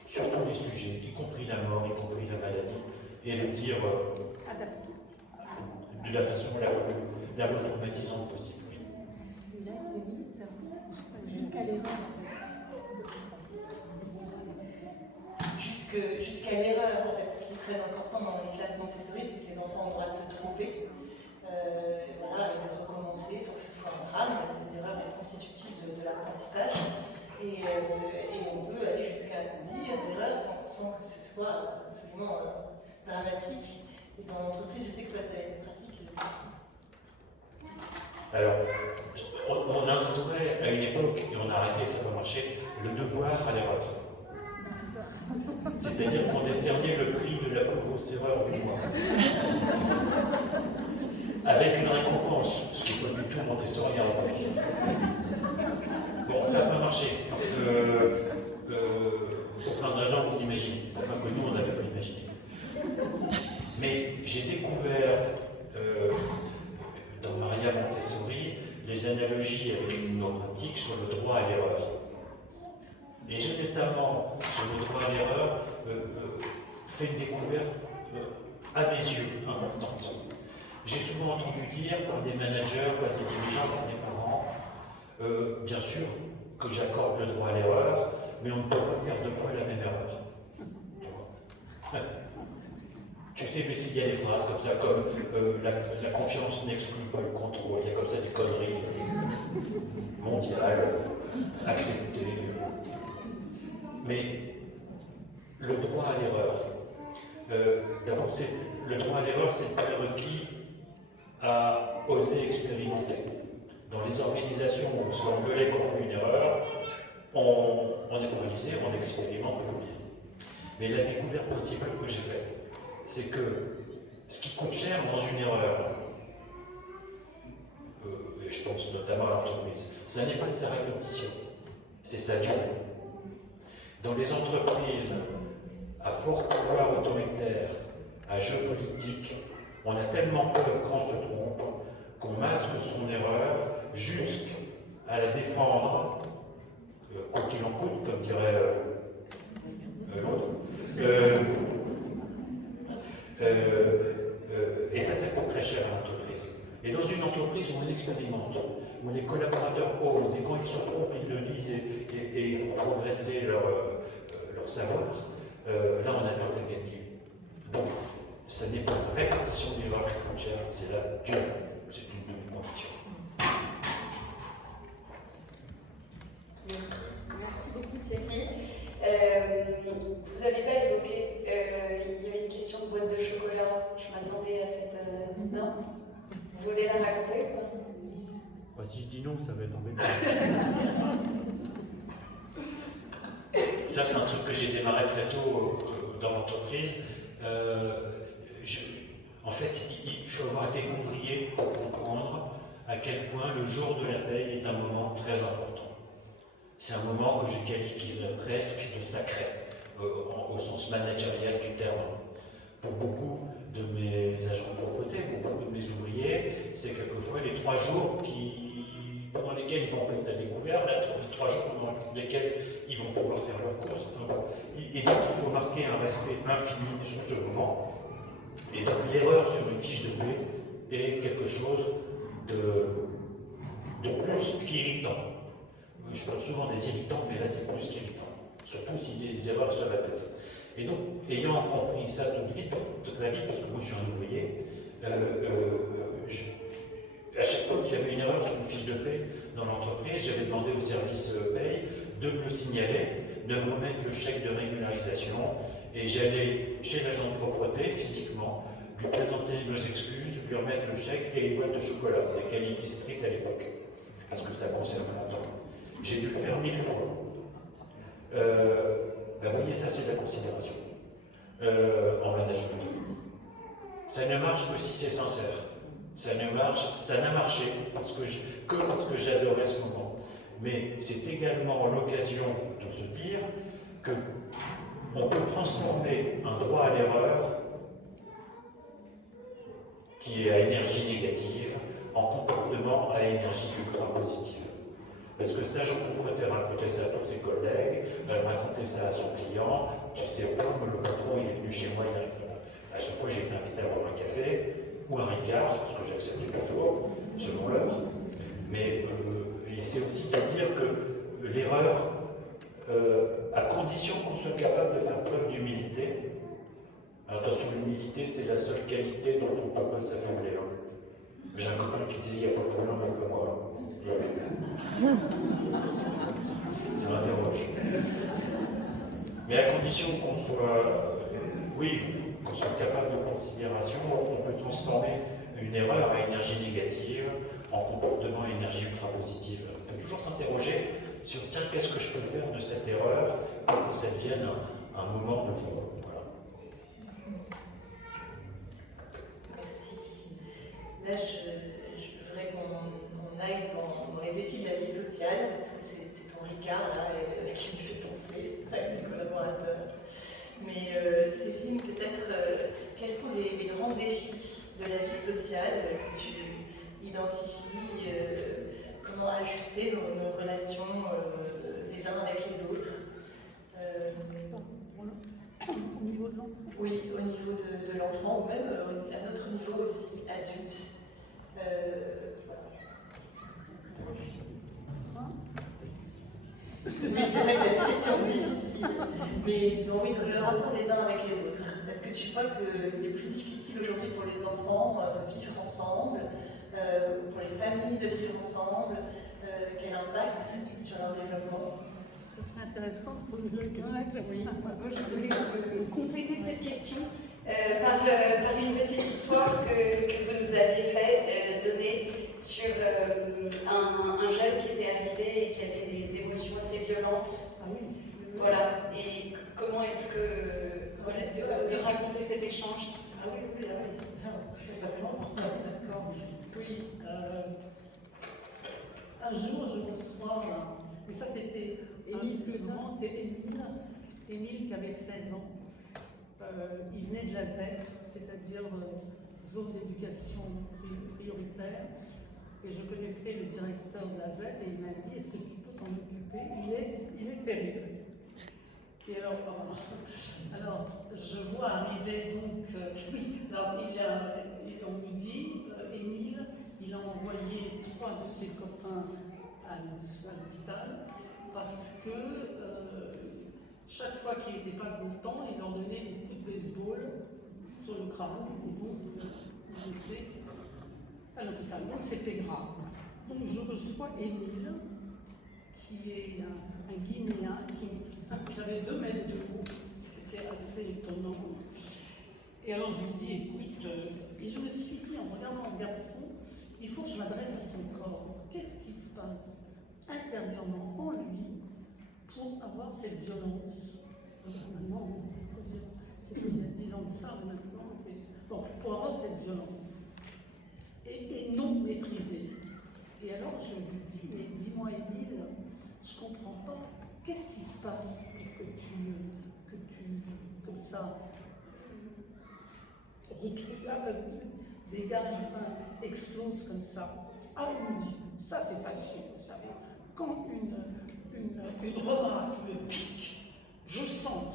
sur tous les sujets, y compris la mort, y compris la maladie, et le dire de la façon la moins traumatisante possible. Jusqu'à l'erreur, en fait. Ce qui est très important dans les classes Montessori, c'est que les enfants ont le droit de se tromper, voilà, et de recommencer sans que ce soit un drame. L'erreur est constitutive de l'apprentissage. Et on peut aller jusqu'à dire l'erreur sans que ce soit absolument dramatique. Et dans l'entreprise, je sais que toi, tu as une pratique. Alors, on a instauré à une époque, et on a arrêté, ça n'a pas marché, le devoir à l'erreur. C'est-à-dire qu'on décernait le prix de la plus grosse erreur du mois. Avec une récompense, ce qui n'est pas du tout montessorial. Bon, ça n'a pas marché, parce que pour plein de raisons, vous imaginez. Enfin, que nous, on n'avait pas imaginé. Mais j'ai découvert dans Maria Montessori les analogies avec nos pratiques sur le droit à l'erreur. Et j'ai notamment, sur le droit à l'erreur, fait une découverte à mes yeux importante. J'ai souvent entendu dire par des managers, par des dirigeants, par des parents, bien sûr que j'accorde le droit à l'erreur, mais on ne peut pas faire deux fois la même erreur. Tu sais, mais s'il y a des phrases comme ça, comme la confiance n'exclut pas le contrôle, il y a comme ça des conneries mondiales, acceptées. Mais le droit à l'erreur, d'abord, le droit à l'erreur, c'est le prérequis à oser expérimenter. Dans les organisations où on se fait engueuler quand on fait une erreur, on est organisé, on expérimente, on oublie. Mais la découverte principale que j'ai faite, c'est que ce qui coûte cher dans une erreur, et je pense notamment à l'entreprise, ça n'est pas sa répétition, c'est sa durée. Dans les entreprises à fort pouvoir autoritaire, à jeu politique, on a tellement peur quand on se trompe qu'on masque son erreur jusqu'à la défendre, quoi qu'il en coûte, comme dirait l'autre. Et ça coûte très cher à l'entreprise. Et dans une entreprise où on expérimente, où les collaborateurs osent, et quand ils se trompent, ils le disent et font progresser leur savoir, là on a tout à gagner. Donc, ça n'est pas une répétition d'erreurs qui coûte cher, c'est la durée. C'est une demi-condition. Merci beaucoup Thierry. Vous n'avez pas évoqué, il y avait une question de boîte de chocolat. Je m'attendais à cette... Non? Vous voulez la raconter? Bah, si je dis non, ça va être embêtant. Ça, c'est un truc que j'ai démarré très tôt dans l'entreprise. En fait, il faut avoir été ouvrier pour comprendre à quel point le jour de la paye est un moment très important. C'est un moment que je qualifierais presque de sacré, au sens managérial du terme. Pour beaucoup de mes agents de propreté, pour beaucoup de mes ouvriers, c'est quelquefois les 3 jours pendant lesquels ils vont être à découvert, les 3 jours pendant lesquels ils vont pouvoir faire leur course. Et donc il faut marquer un respect infini sur ce moment. Et donc l'erreur sur une fiche de paie est quelque chose de plus qu'irritant. Je parle souvent des irritants, mais là c'est plus qu'irritant, surtout si des erreurs se répètent. Et donc, ayant compris ça très vite, parce que moi je suis un ouvrier, à chaque fois qu'il y avait une erreur sur une fiche de paie dans l'entreprise, j'avais demandé au service paye de me le signaler, de me remettre le chèque de régularisation, et j'allais chez l'agent de propreté physiquement, lui présenter nos excuses, lui remettre le chèque et une boîte de chocolat, des qualités strictes à l'époque, parce que ça conserve longtemps. J'ai dû le faire 1000 fois. Vous voyez, ça c'est de la considération en management. Ça ne marche que si c'est sincère. Ça n'a marché parce que j'adorais ce moment. Mais c'est également l'occasion de se dire qu'on peut transformer un droit à l'erreur qui est à énergie négative en comportement à énergie ultra positive. Parce que ça, je pourrais raconter ça à tous ses collègues, raconter ça à son client. Tu sais, le patron, il est venu chez moi, à chaque fois j'ai été invité à boire un café ou un Ricard, parce que j'acceptais toujours, selon l'heure. Mais c'est aussi de dire que l'erreur, à condition qu'on soit capable de faire preuve d'humilité, attention, l'humilité, c'est la seule qualité dont on ne peut pas s'affaiblir. J'ai un copain qui disait, il n'y a pas de problème avec moi. Ça m'interroge. Mais à condition qu'on soit, qu'on soit capable de considération, on peut transformer une erreur à énergie négative en comportement à énergie ultra positive. On peut toujours s'interroger sur, tiens, qu'est-ce que je peux faire de cette erreur pour que ça devienne un moment de joie. Voilà. Merci. Là, je voudrais qu'on aille dans les défis de la vie sociale, parce que c'est ton Ricard là, qui me fait penser avec mes collaborateurs. Mais Sévim, peut-être, quels sont les grands défis de la vie sociale que tu identifies, comment ajuster nos relations les uns avec les autres Au niveau de l'enfant. Oui, au niveau de l'enfant, ou même à notre niveau aussi, adulte. Oui, c'est vrai que la question est difficile, mais donc, oui, le rapport les uns avec les autres. Est-ce que tu vois qu'il est plus difficile aujourd'hui pour les enfants de vivre ensemble, pour les familles de vivre ensemble, quel impact sur leur développement? Ce serait intéressant de poser la question. Oui. Moi, je voulais compléter cette question par une petite histoire que vous nous aviez donnée sur un jeune qui était arrivé et qui avait des émotions assez violentes. Ah oui. Voilà. Et comment est-ce que de raconter cet échange? Ah oui, ça fait longtemps. D'accord. Oui. Un jour, je reçois, mais ça c'était Émile, plus grand, c'est Émile qui avait 16 ans. Il venait de la ZEP, c'est-à-dire zone d'éducation prioritaire. Et je connaissais le directeur de la ZEP et il m'a dit, est-ce que tu peux t'en occuper? Il est terrible. Et alors je vois arriver donc, oui, alors on lui dit, Émile, il a envoyé 3 de ses copains à l'hôpital parce que chaque fois qu'il n'était pas content, il leur donnait des coups de baseball sur le crâne, et donc ils étaient à l'hôpital. Donc c'était grave. Donc je reçois Émile, qui est un Guinéen, qui avait 2 mètres de haut, c'était assez étonnant. Et alors je lui dis, écoute, et je me suis dit en regardant ce garçon, il faut que je m'adresse à son corps. Qu'est-ce qui se passe intérieurement en lui pour avoir cette violence? Maintenant, il faut dire, c'était il y a 10 ans de ça, mais maintenant, c'est... Bon, pour avoir cette violence. Et non maîtrisée. Et alors, je lui dis, mais dis-moi, Émile, je ne comprends pas. Qu'est-ce qui se passe pour que tu comme ça, dégage, enfin, explose comme ça? Ah, il me dit, ça c'est facile, vous savez. Quand une remarque me pique, je sens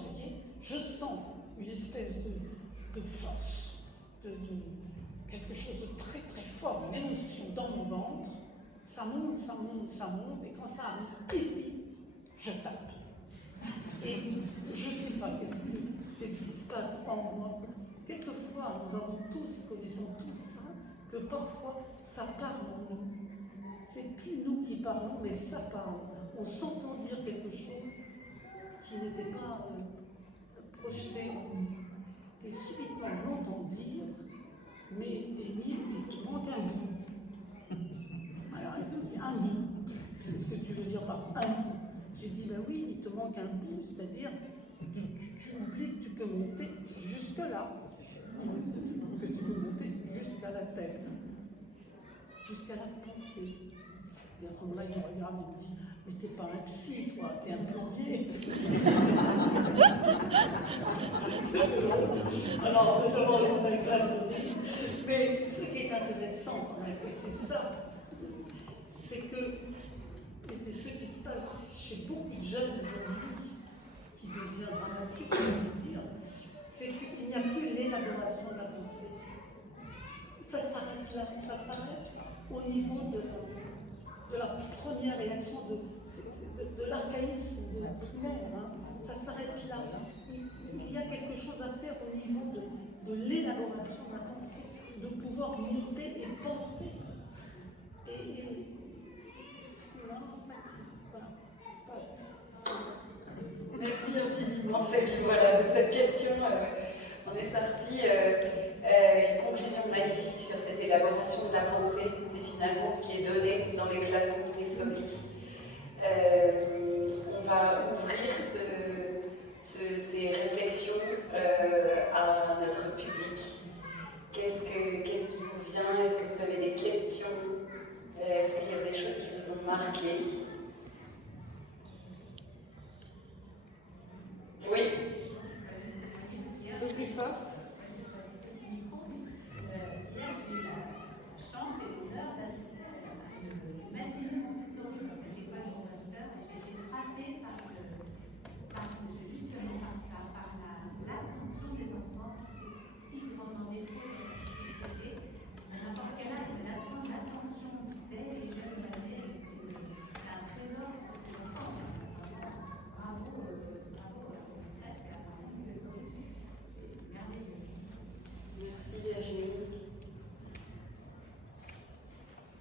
une espèce de force. quelque chose de très très fort, une émotion dans mon ventre, ça monte, ça monte, ça monte, et quand ça arrive ici, je tape. Et je ne sais pas qu'est-ce qui se passe en moi. Quelquefois, nous connaissons tous ça, que parfois ça parle en nous. C'est plus nous qui parlons, mais ça parle. On s'entend dire quelque chose qui n'était pas projeté en nous. Et subitement, je l'entends dire, mais Émile, il te manque un bout. Alors il me dit un bout. Qu'est-ce que tu veux dire par un bout? J'ai dit, ben oui, il te manque un bout, c'est-à-dire tu oublies que tu peux monter jusque-là. Que tu peux monter jusqu'à la tête, jusqu'à la pensée. Et à ce moment-là, il me regarde et me dit, mais t'es pas un psy, toi, t'es un plombier. Alors, nous avons un éclat de rire. Mais ce qui est intéressant quand même, et c'est ça, c'est que, et c'est ce qui se passe chez beaucoup de jeunes aujourd'hui, qui devient dramatique, je veux dire, c'est qu'il n'y a plus l'élaboration de la pensée. Ça s'arrête là, ça s'arrête au niveau de la première réaction de l'archaïsme de la primaire. Hein. Ça s'arrête là. Il y a quelque chose à faire au niveau de l'élaboration de la pensée, de pouvoir monter et penser. Et c'est vraiment ça qui se passe. Merci infiniment, Sabine. Voilà, de cette question, on est sorti une conclusion magnifique sur cette élaboration de la pensée. C'est finalement ce qui est donné dans les classes Montessori. On va ouvrir ces réflexions à notre public. Qu'est-ce qui vous vient? Est-ce que vous avez des questions? Est-ce qu'il y a des choses qui vous ont marqué? Oui. Un peu plus fort. Hier, j'ai eu la chance et l'honneur d'assister à une matinée Montessori dans cette école de mon master et j'ai été frappée par l'attention des enfants si grandement métier de la société. À n'importe quel âge, mais l'attention dès les jeunes années, c'est un trésor pour ces enfants. Bravo. Merci Virginie.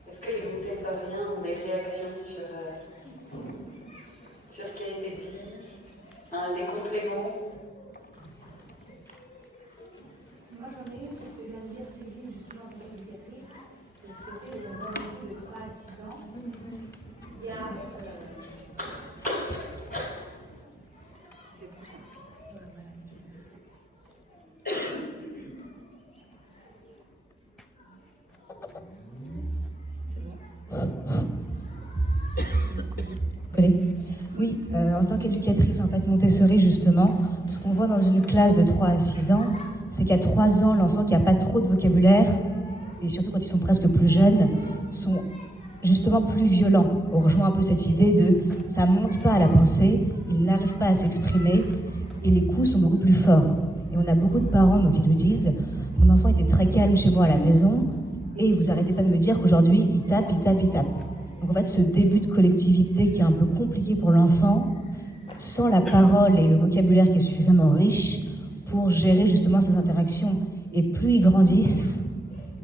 Est-ce que les Montessoriens ont des réactions sur ce qui a été dit, des compléments? Moi j'en ai une, c'est ce que vient de dire Céline justement en tant qu'éducatrice, c'est ce côté où on voit beaucoup de 3 à 6 ans. Il y a Oui, en tant qu'éducatrice en fait Montessori justement, ce qu'on voit dans une classe de 3 à 6 ans, c'est qu'à 3 ans, l'enfant qui n'a pas trop de vocabulaire, et surtout quand ils sont presque plus jeunes, sont justement plus violents. On rejoint un peu cette idée de ça ne monte pas à la pensée, ils n'arrivent pas à s'exprimer, et les coups sont beaucoup plus forts. Et on a beaucoup de parents donc, qui nous disent « Mon enfant était très calme chez moi à la maison, et vous n'arrêtez pas de me dire qu'aujourd'hui, il tape. » Donc en fait, ce début de collectivité qui est un peu compliqué pour l'enfant, sans la parole et le vocabulaire qui est suffisamment riche pour gérer justement ces interactions. Et plus ils grandissent,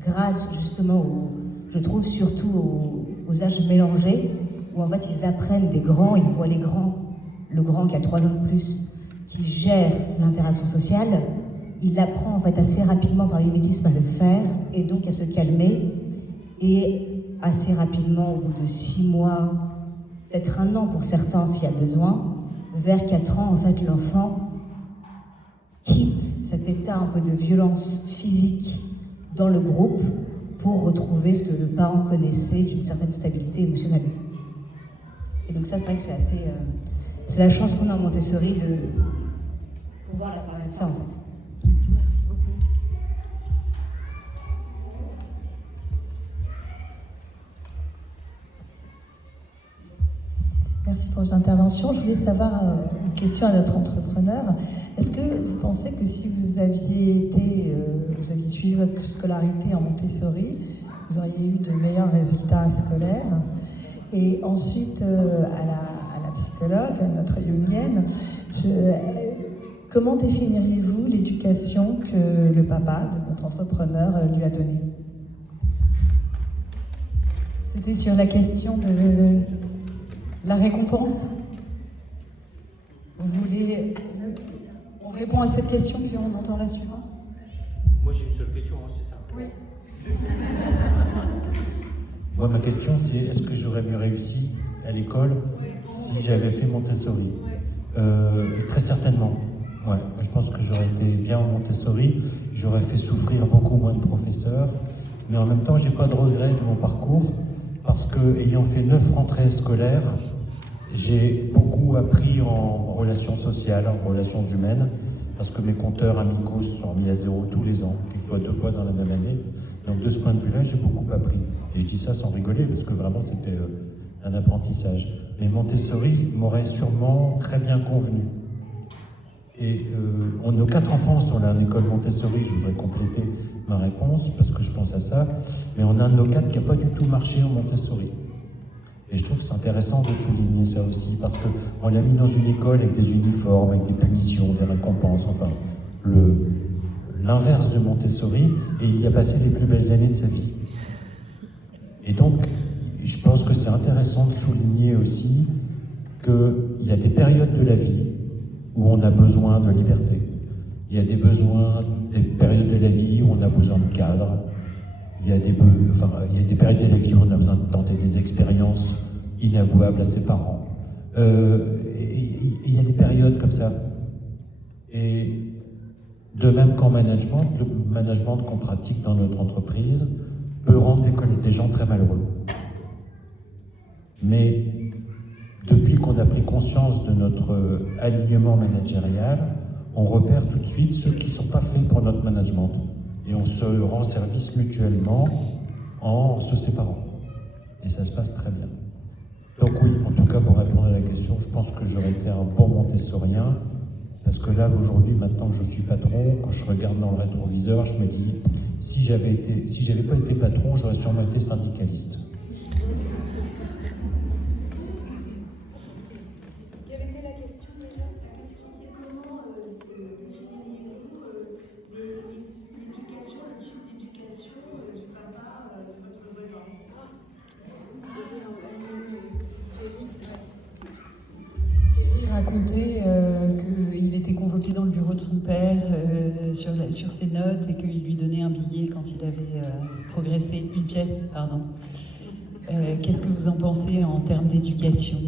grâce justement, je trouve surtout aux âges mélangés, où en fait ils apprennent des grands, ils voient les grands, le grand qui a 3 ans de plus, qui gère l'interaction sociale, il apprend en fait assez rapidement par mimétisme à le faire, et donc à se calmer, et assez rapidement, au bout de 6 mois, peut-être 1 an pour certains s'il y a besoin, vers 4 ans, en fait, l'enfant quitte cet état un peu de violence physique dans le groupe pour retrouver ce que le parent connaissait d'une certaine stabilité émotionnelle. Et donc ça, c'est vrai que c'est assez... c'est la chance qu'on a en Montessori de pouvoir leur permettre ça, en fait. Merci beaucoup. Merci pour vos interventions. Je voulais savoir une question à notre entrepreneur. Est-ce que vous pensez que si vous aviez été vous aviez suivi votre scolarité en Montessori, vous auriez eu de meilleurs résultats scolaires. Et ensuite, à la psychologue, notre jungienne, comment définiriez-vous l'éducation que le papa de notre entrepreneur lui a donnée? C'était sur la question de la récompense. Vous voulez... On répond à cette question, puis on entend la suivante. Moi, j'ai une seule question, hein, c'est ça? Oui. Moi, ma question, c'est est-ce que j'aurais mieux réussi à l'école si j'avais fait Montessori? Très certainement. Ouais, je pense que j'aurais été bien en Montessori. J'aurais fait souffrir beaucoup moins de professeurs. Mais en même temps, j'ai pas de regret de mon parcours parce que, ayant fait 9 rentrées scolaires, j'ai beaucoup appris en relations sociales, en relations humaines, parce que mes compteurs amicaux se sont remis à 0 tous les ans, quelquefois 2 fois dans la même année. Donc de ce point de vue-là, j'ai beaucoup appris. Et je dis ça sans rigoler, parce que vraiment c'était un apprentissage. Mais Montessori m'aurait sûrement très bien convenu. Et nos 4 enfants sont là à l'école Montessori, je voudrais compléter ma réponse, parce que je pense à ça. Mais on a un de nos 4 qui n'a pas du tout marché en Montessori. Et je trouve que c'est intéressant de souligner ça aussi, parce qu'on l'a mis dans une école avec des uniformes, avec des punitions, des récompenses, enfin, l'inverse de Montessori, et il y a passé les plus belles années de sa vie. Et donc, je pense que c'est intéressant de souligner aussi qu'il y a des périodes de la vie où on a besoin de liberté. Il y a des périodes de la vie où on a besoin de cadre. Il y a des périodes de la vie où on a besoin de tenter des expériences inavouables à ses parents. Il y a des périodes comme ça. Et de même qu'en management, le management qu'on pratique dans notre entreprise peut rendre des gens très malheureux. Mais depuis qu'on a pris conscience de notre alignement managérial, on repère tout de suite ceux qui ne sont pas faits pour notre management. Et on se rend service mutuellement en se séparant. Et ça se passe très bien. Donc oui, en tout cas, pour répondre à la question, je pense que j'aurais été un bon montessorien, parce que là, aujourd'hui, maintenant que je suis patron, quand je regarde dans le rétroviseur, je me dis, si j'avais pas été patron, j'aurais sûrement été syndicaliste. Quelle était la question déjà? La question c'est comment définiriez-vous l'éducation, le type d'éducation du papa de votre voisin? Thierry racontait qu'il était convoqué dans le bureau de son père sur ses notes et qu'il lui donnait un billet quand il avait progressé, une pièce, pardon. Qu'est-ce que vous en pensez en termes d'éducation?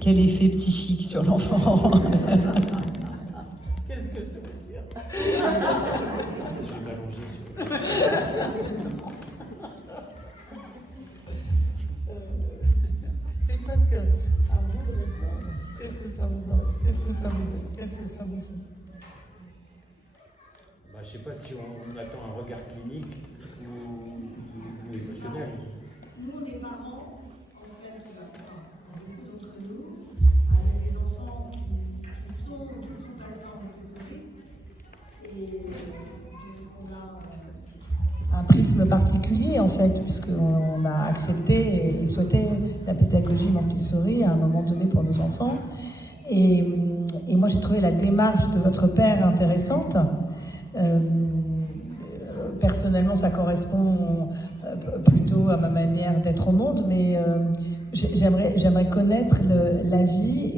Quel effet psychique sur l'enfant? Qu'est-ce que je peux dire? Je vais m'allonger. C'est presque à vous de répondre. Qu'est-ce que ça vous fait? Bah, je ne sais pas si on attend un regard clinique ou émotionnel. Nous, on est parents, en fait, beaucoup d'entre nous, avec des enfants qui sont passés en Montessori. Et on a un prisme particulier en fait, puisqu'on a accepté et souhaité la pédagogie Montessori à un moment donné pour nos enfants. Et moi j'ai trouvé la démarche de votre père intéressante. Personnellement ça correspond plutôt à ma manière d'être au monde, mais j'aimerais connaître la vie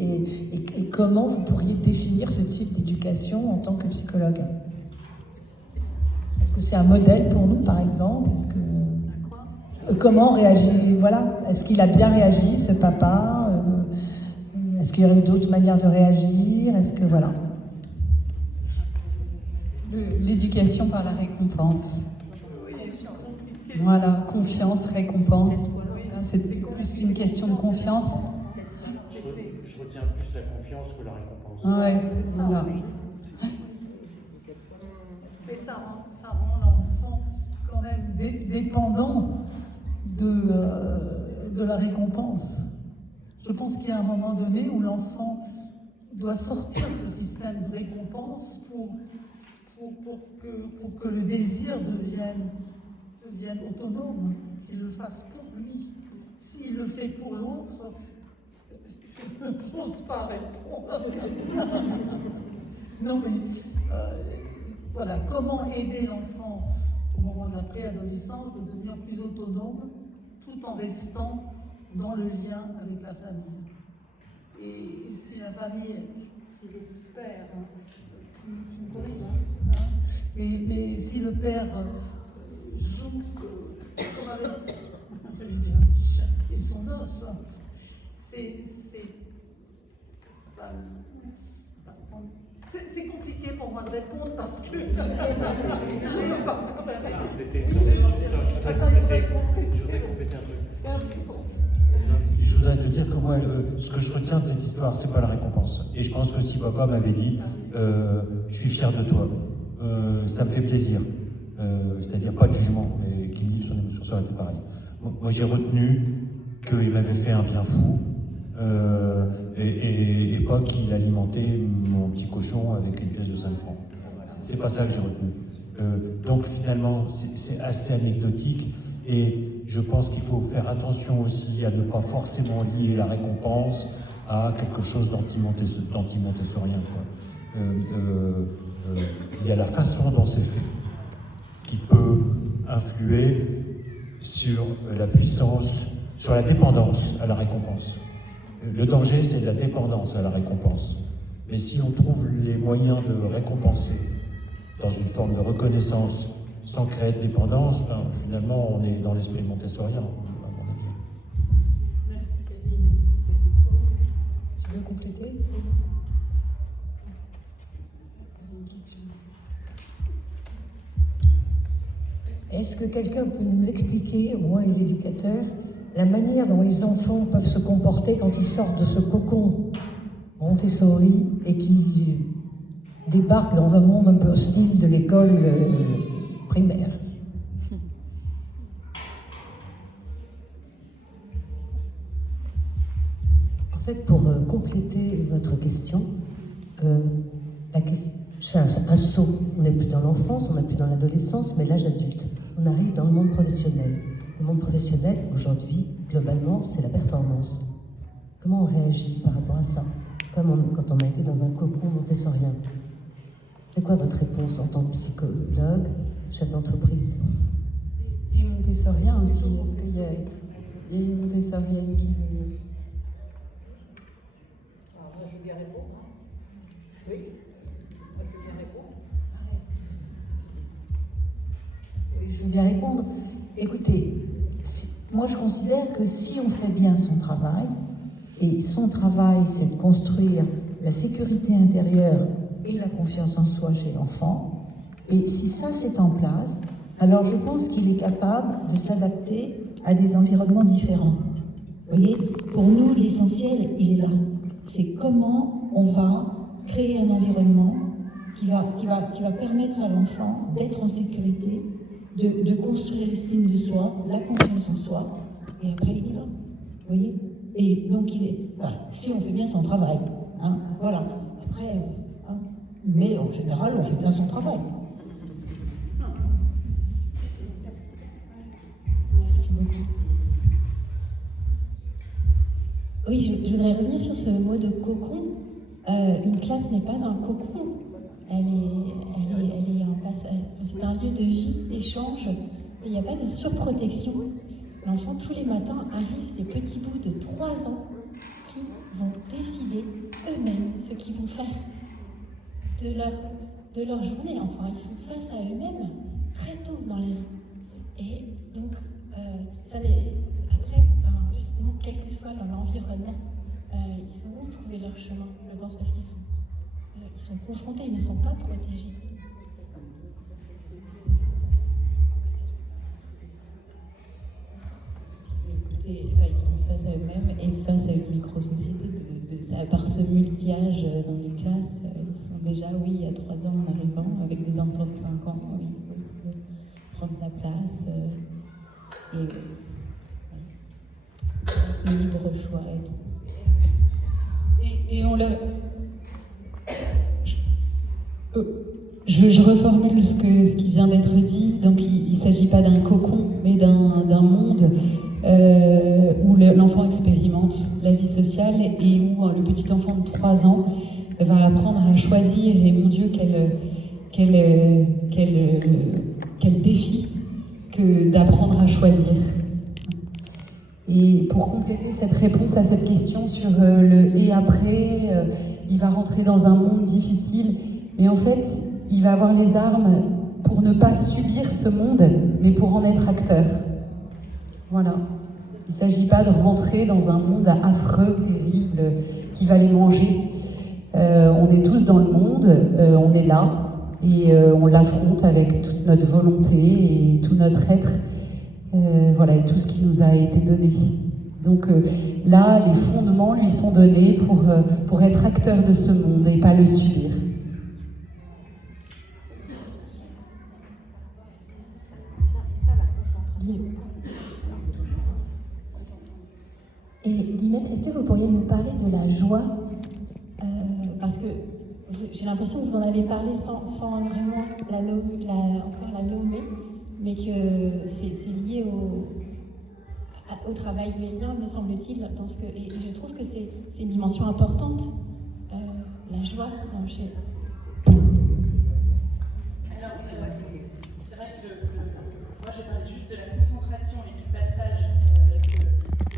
et comment vous pourriez définir ce type d'éducation en tant que psychologue. Est-ce que c'est un modèle pour nous, par exemple? Comment réagit, voilà, est-ce qu'il a bien réagi, ce papa? Est-ce qu'il y aurait d'autres manières de réagir? Est-ce que, voilà. L'éducation par la récompense. Voilà, confiance, récompense. C'est plus une question de confiance. Je retiens plus la confiance que la récompense. Ouais, voilà. Mais ça rend l'enfant quand même dépendant de la récompense. Je pense qu'il y a un moment donné où l'enfant doit sortir de ce système de récompense pour pour que le désir devienne autonome, qu'il le fasse pour lui. S'il le fait pour l'autre, je n'ose pas répondre. Non mais, voilà, comment aider l'enfant au moment de la préadolescence de devenir plus autonome tout en restant dans le lien avec la famille. Et si la famille, si le père, tu me corriges, hein, mais si le père joue comme avec, j'allais dire un petit chat et son os, c'est compliqué pour moi de répondre parce que je ne pas Je voudrais te dire que moi, ce que je retiens de cette histoire, c'est pas la récompense. Et je pense que si papa m'avait dit, je suis fier de toi, ça me fait plaisir. C'est-à-dire pas de jugement, mais qu'il me dise son émotion, ça aurait été pareil. Moi, j'ai retenu qu'il m'avait fait un bien fou, et pas qu'il alimentait mon petit cochon avec une pièce de 5 francs. C'est pas ça que j'ai retenu. Donc finalement, c'est assez anecdotique, et je pense qu'il faut faire attention aussi à ne pas forcément lier la récompense à quelque chose d'anti-montessorien. Il y a la façon dont c'est fait qui peut influer sur la puissance, sur la dépendance à la récompense. Le danger, c'est la dépendance à la récompense. Mais si on trouve les moyens de récompenser dans une forme de reconnaissance sans créer de dépendance, ben, finalement, on est dans l'esprit montessorien, à mon avis. Merci Sylvie, merci. Tu veux compléter ? Est-ce que quelqu'un peut nous expliquer, au moins les éducateurs, la manière dont les enfants peuvent se comporter quand ils sortent de ce cocon Montessori et qui débarquent dans un monde un peu hostile de l'école primaire? En fait, pour compléter votre question, c'est un saut. On n'est plus dans l'enfance, on n'est plus dans l'adolescence, mais l'âge adulte. On arrive dans le monde professionnel. Le monde professionnel, aujourd'hui, globalement, c'est la performance. Comment on réagit par rapport à ça, comme quand on a été dans un cocon montessorien? C'est quoi votre réponse en tant que psychologue, chef d'entreprise? Et montessorien aussi, est-ce qu'il y a une montessorienne qui veut... Alors moi, je veux bien répondre. Oui, moi, je veux bien répondre. Oui, je veux bien répondre. Écoutez, moi je considère que si on fait bien son travail, et son travail c'est de construire la sécurité intérieure et la confiance en soi chez l'enfant, et si ça c'est en place, alors je pense qu'il est capable de s'adapter à des environnements différents. Vous voyez, pour nous l'essentiel il est là. C'est comment on va créer un environnement qui va permettre à l'enfant d'être en sécurité, de construire l'estime de soi, la confiance en soi, et après il y va. Vous voyez? Et donc si on fait bien son travail, hein, voilà. Après, hein, mais en général, on fait bien son travail. Merci beaucoup. Oui, je voudrais revenir sur ce mot de cocon. Une classe n'est pas un cocon. C'est un lieu de vie, d'échange. Il n'y a pas de surprotection. L'enfant, tous les matins, arrive des petits bouts de 3 ans qui vont décider eux-mêmes ce qu'ils vont faire de leur journée. Enfin, ils sont face à eux-mêmes très tôt dans la vie. Et donc, après, justement, quel que soit l'environnement, ils sauront trouver leur chemin, je pense, parce qu'ils sont confrontés, ils ne sont pas protégés. Ils sont face à eux-mêmes et face à une micro-société. Par ce multi-âge dans les classes, ils sont déjà, à 3 ans en arrivant, avec des enfants de 5 ans, il faut aussi prendre sa place. Et le libre choix et tout. Et on le... Je Je reformule ce qui vient d'être dit. Donc il ne s'agit pas d'un cocon, mais d'un monde où l'enfant expérimente la vie sociale et où le petit enfant de 3 ans va apprendre à choisir. Et mon Dieu, quel défi que d'apprendre à choisir. Et pour compléter cette réponse à cette question sur le « et après », il va rentrer dans un monde difficile, mais en fait, il va avoir les armes pour ne pas subir ce monde, mais pour en être acteur. Voilà. Il ne s'agit pas de rentrer dans un monde affreux, terrible, qui va les manger. On est tous dans le monde, on est là, et on l'affronte avec toute notre volonté et tout notre être. Voilà, et tout ce qui nous a été donné. Donc là, les fondements lui sont donnés pour être acteur de ce monde et pas le subir. Et Guillemette, est-ce que vous pourriez nous parler de la joie parce que j'ai l'impression que vous en avez parlé sans vraiment encore la nommer, mais que c'est lié au travail huélien, me semble-t-il, et je trouve que c'est une dimension importante, la joie chez Alors, c'est vrai que moi j'ai parlé juste de la concentration et du passage que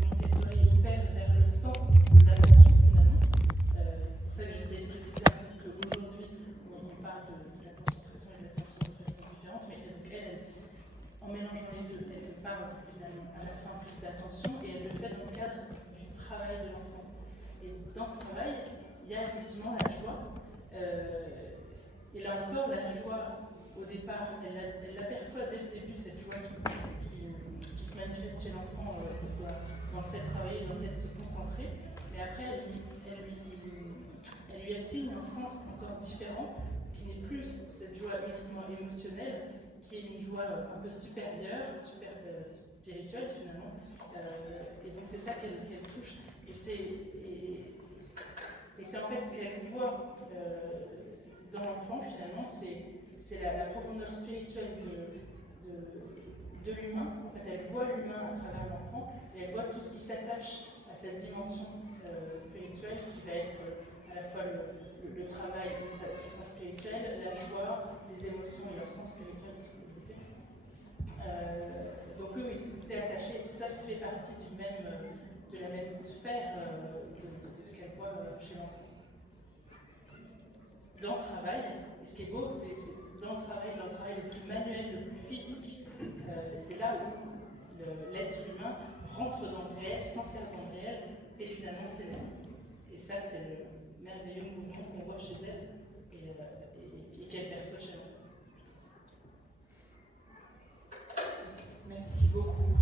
Montessori opère vers le sens de l'attention finalement. C'est pour ça que j'essaie de préciser un peu ce qu'aujourd'hui on parle de la concentration et de l'attention de façon différente, mais elle, en mélangeant les deux, elle parle finalement à la fin plus d'attention et elle le fait dans le cadre du travail de l'enfant. Et dans ce travail, il y a effectivement la joie. Et là encore, la joie, au départ, elle aperçoit dès le début cette joie qui se manifeste chez l'enfant dans le fait de travailler, dans le fait de se concentrer. Mais après, elle lui assigne un sens encore différent, qui n'est plus cette joie uniquement émotionnelle, qui est une joie un peu supérieure, spirituelle finalement. Et donc c'est ça qu'elle touche. Et c'est en fait ce qu'elle voit dans l'enfant finalement, c'est la profondeur spirituelle de l'humain. En fait, elle voit l'humain à travers l'enfant et elle voit tout ce qui s'attache à cette dimension spirituelle qui va être à la fois le travail et son sens spirituel, la joie, les émotions et leur sens spirituel de son côté. Donc eux, c'est attaché, tout ça fait partie de la même sphère de ce qu'elle voit chez l'enfant. Dans le travail, et ce qui est beau, c'est dans le travail le plus manuel, le plus physique, c'est là où l'être humain rentre dans le réel, s'insère dans le réel, et finalement s'énerve. Et ça, c'est le merveilleux mouvement qu'on voit chez elle et qu'elle perçoit chez elle. Merci beaucoup.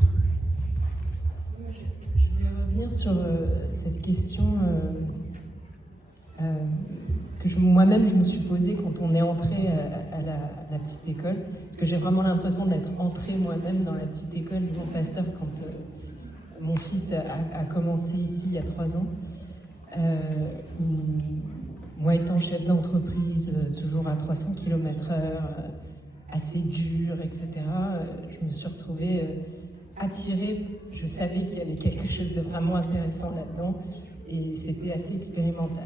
Je voulais revenir sur cette question que moi-même je me suis posée quand on est entré à la petite école, parce que j'ai vraiment l'impression d'être entrée moi-même dans la petite école du Bon Pasteur quand mon fils a commencé ici il y a 3 ans. Moi étant chef d'entreprise, toujours à 300 km/h, assez dur, etc., je me suis retrouvée attirée. Je savais qu'il y avait quelque chose de vraiment intéressant là-dedans et c'était assez expérimental.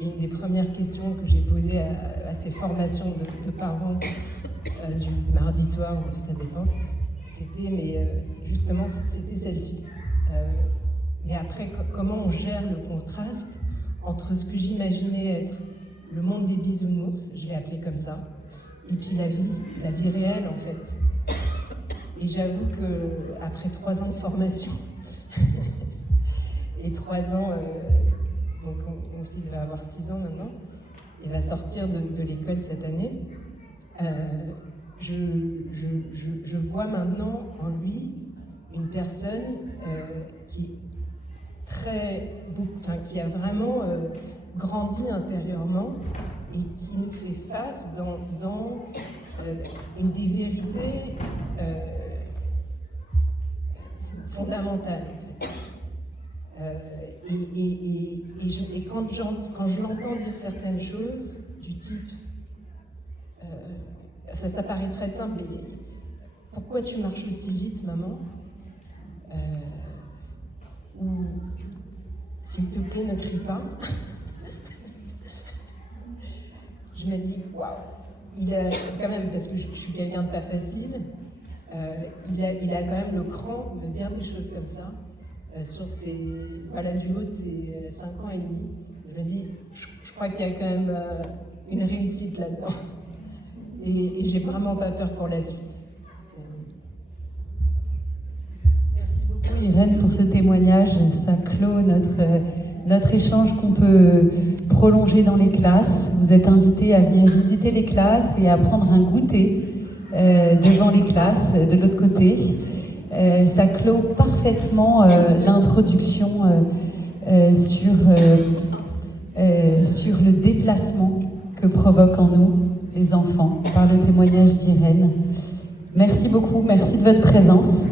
Et une des premières questions que j'ai posées à ces formations de parents du mardi soir, ça dépend, c'était, justement, c'était celle-ci. Mais après, comment on gère le contraste entre ce que j'imaginais être le monde des bisounours, je l'ai appelé comme ça, et puis la vie réelle en fait. Et j'avoue que après 3 ans de formation et 3 ans, donc mon fils va avoir 6 ans maintenant, il va sortir de l'école cette année. Je vois maintenant en lui une personne qui a vraiment grandi intérieurement et qui nous fait face dans une des vérités fondamentales. Et quand je l'entends dire certaines choses du type Ça paraît très simple. Mais pourquoi tu marches aussi vite, maman? Ou s'il te plaît, ne crie pas. Je me dis, waouh, il a quand même, parce que je suis quelqu'un de pas facile, il a quand même le cran de me dire des choses comme ça, sur du haut de ses 5 ans et demi. Je me dis, je crois qu'il y a quand même une réussite là-dedans. Et j'ai vraiment pas peur pour la suite. Merci beaucoup Irène pour ce témoignage. Ça clôt notre échange qu'on peut prolonger dans les classes. Vous êtes invités à venir visiter les classes et à prendre un goûter devant les classes de l'autre côté. Ça clôt parfaitement l'introduction sur le déplacement que provoquent en nous les enfants par le témoignage d'Irène. Merci beaucoup, merci de votre présence.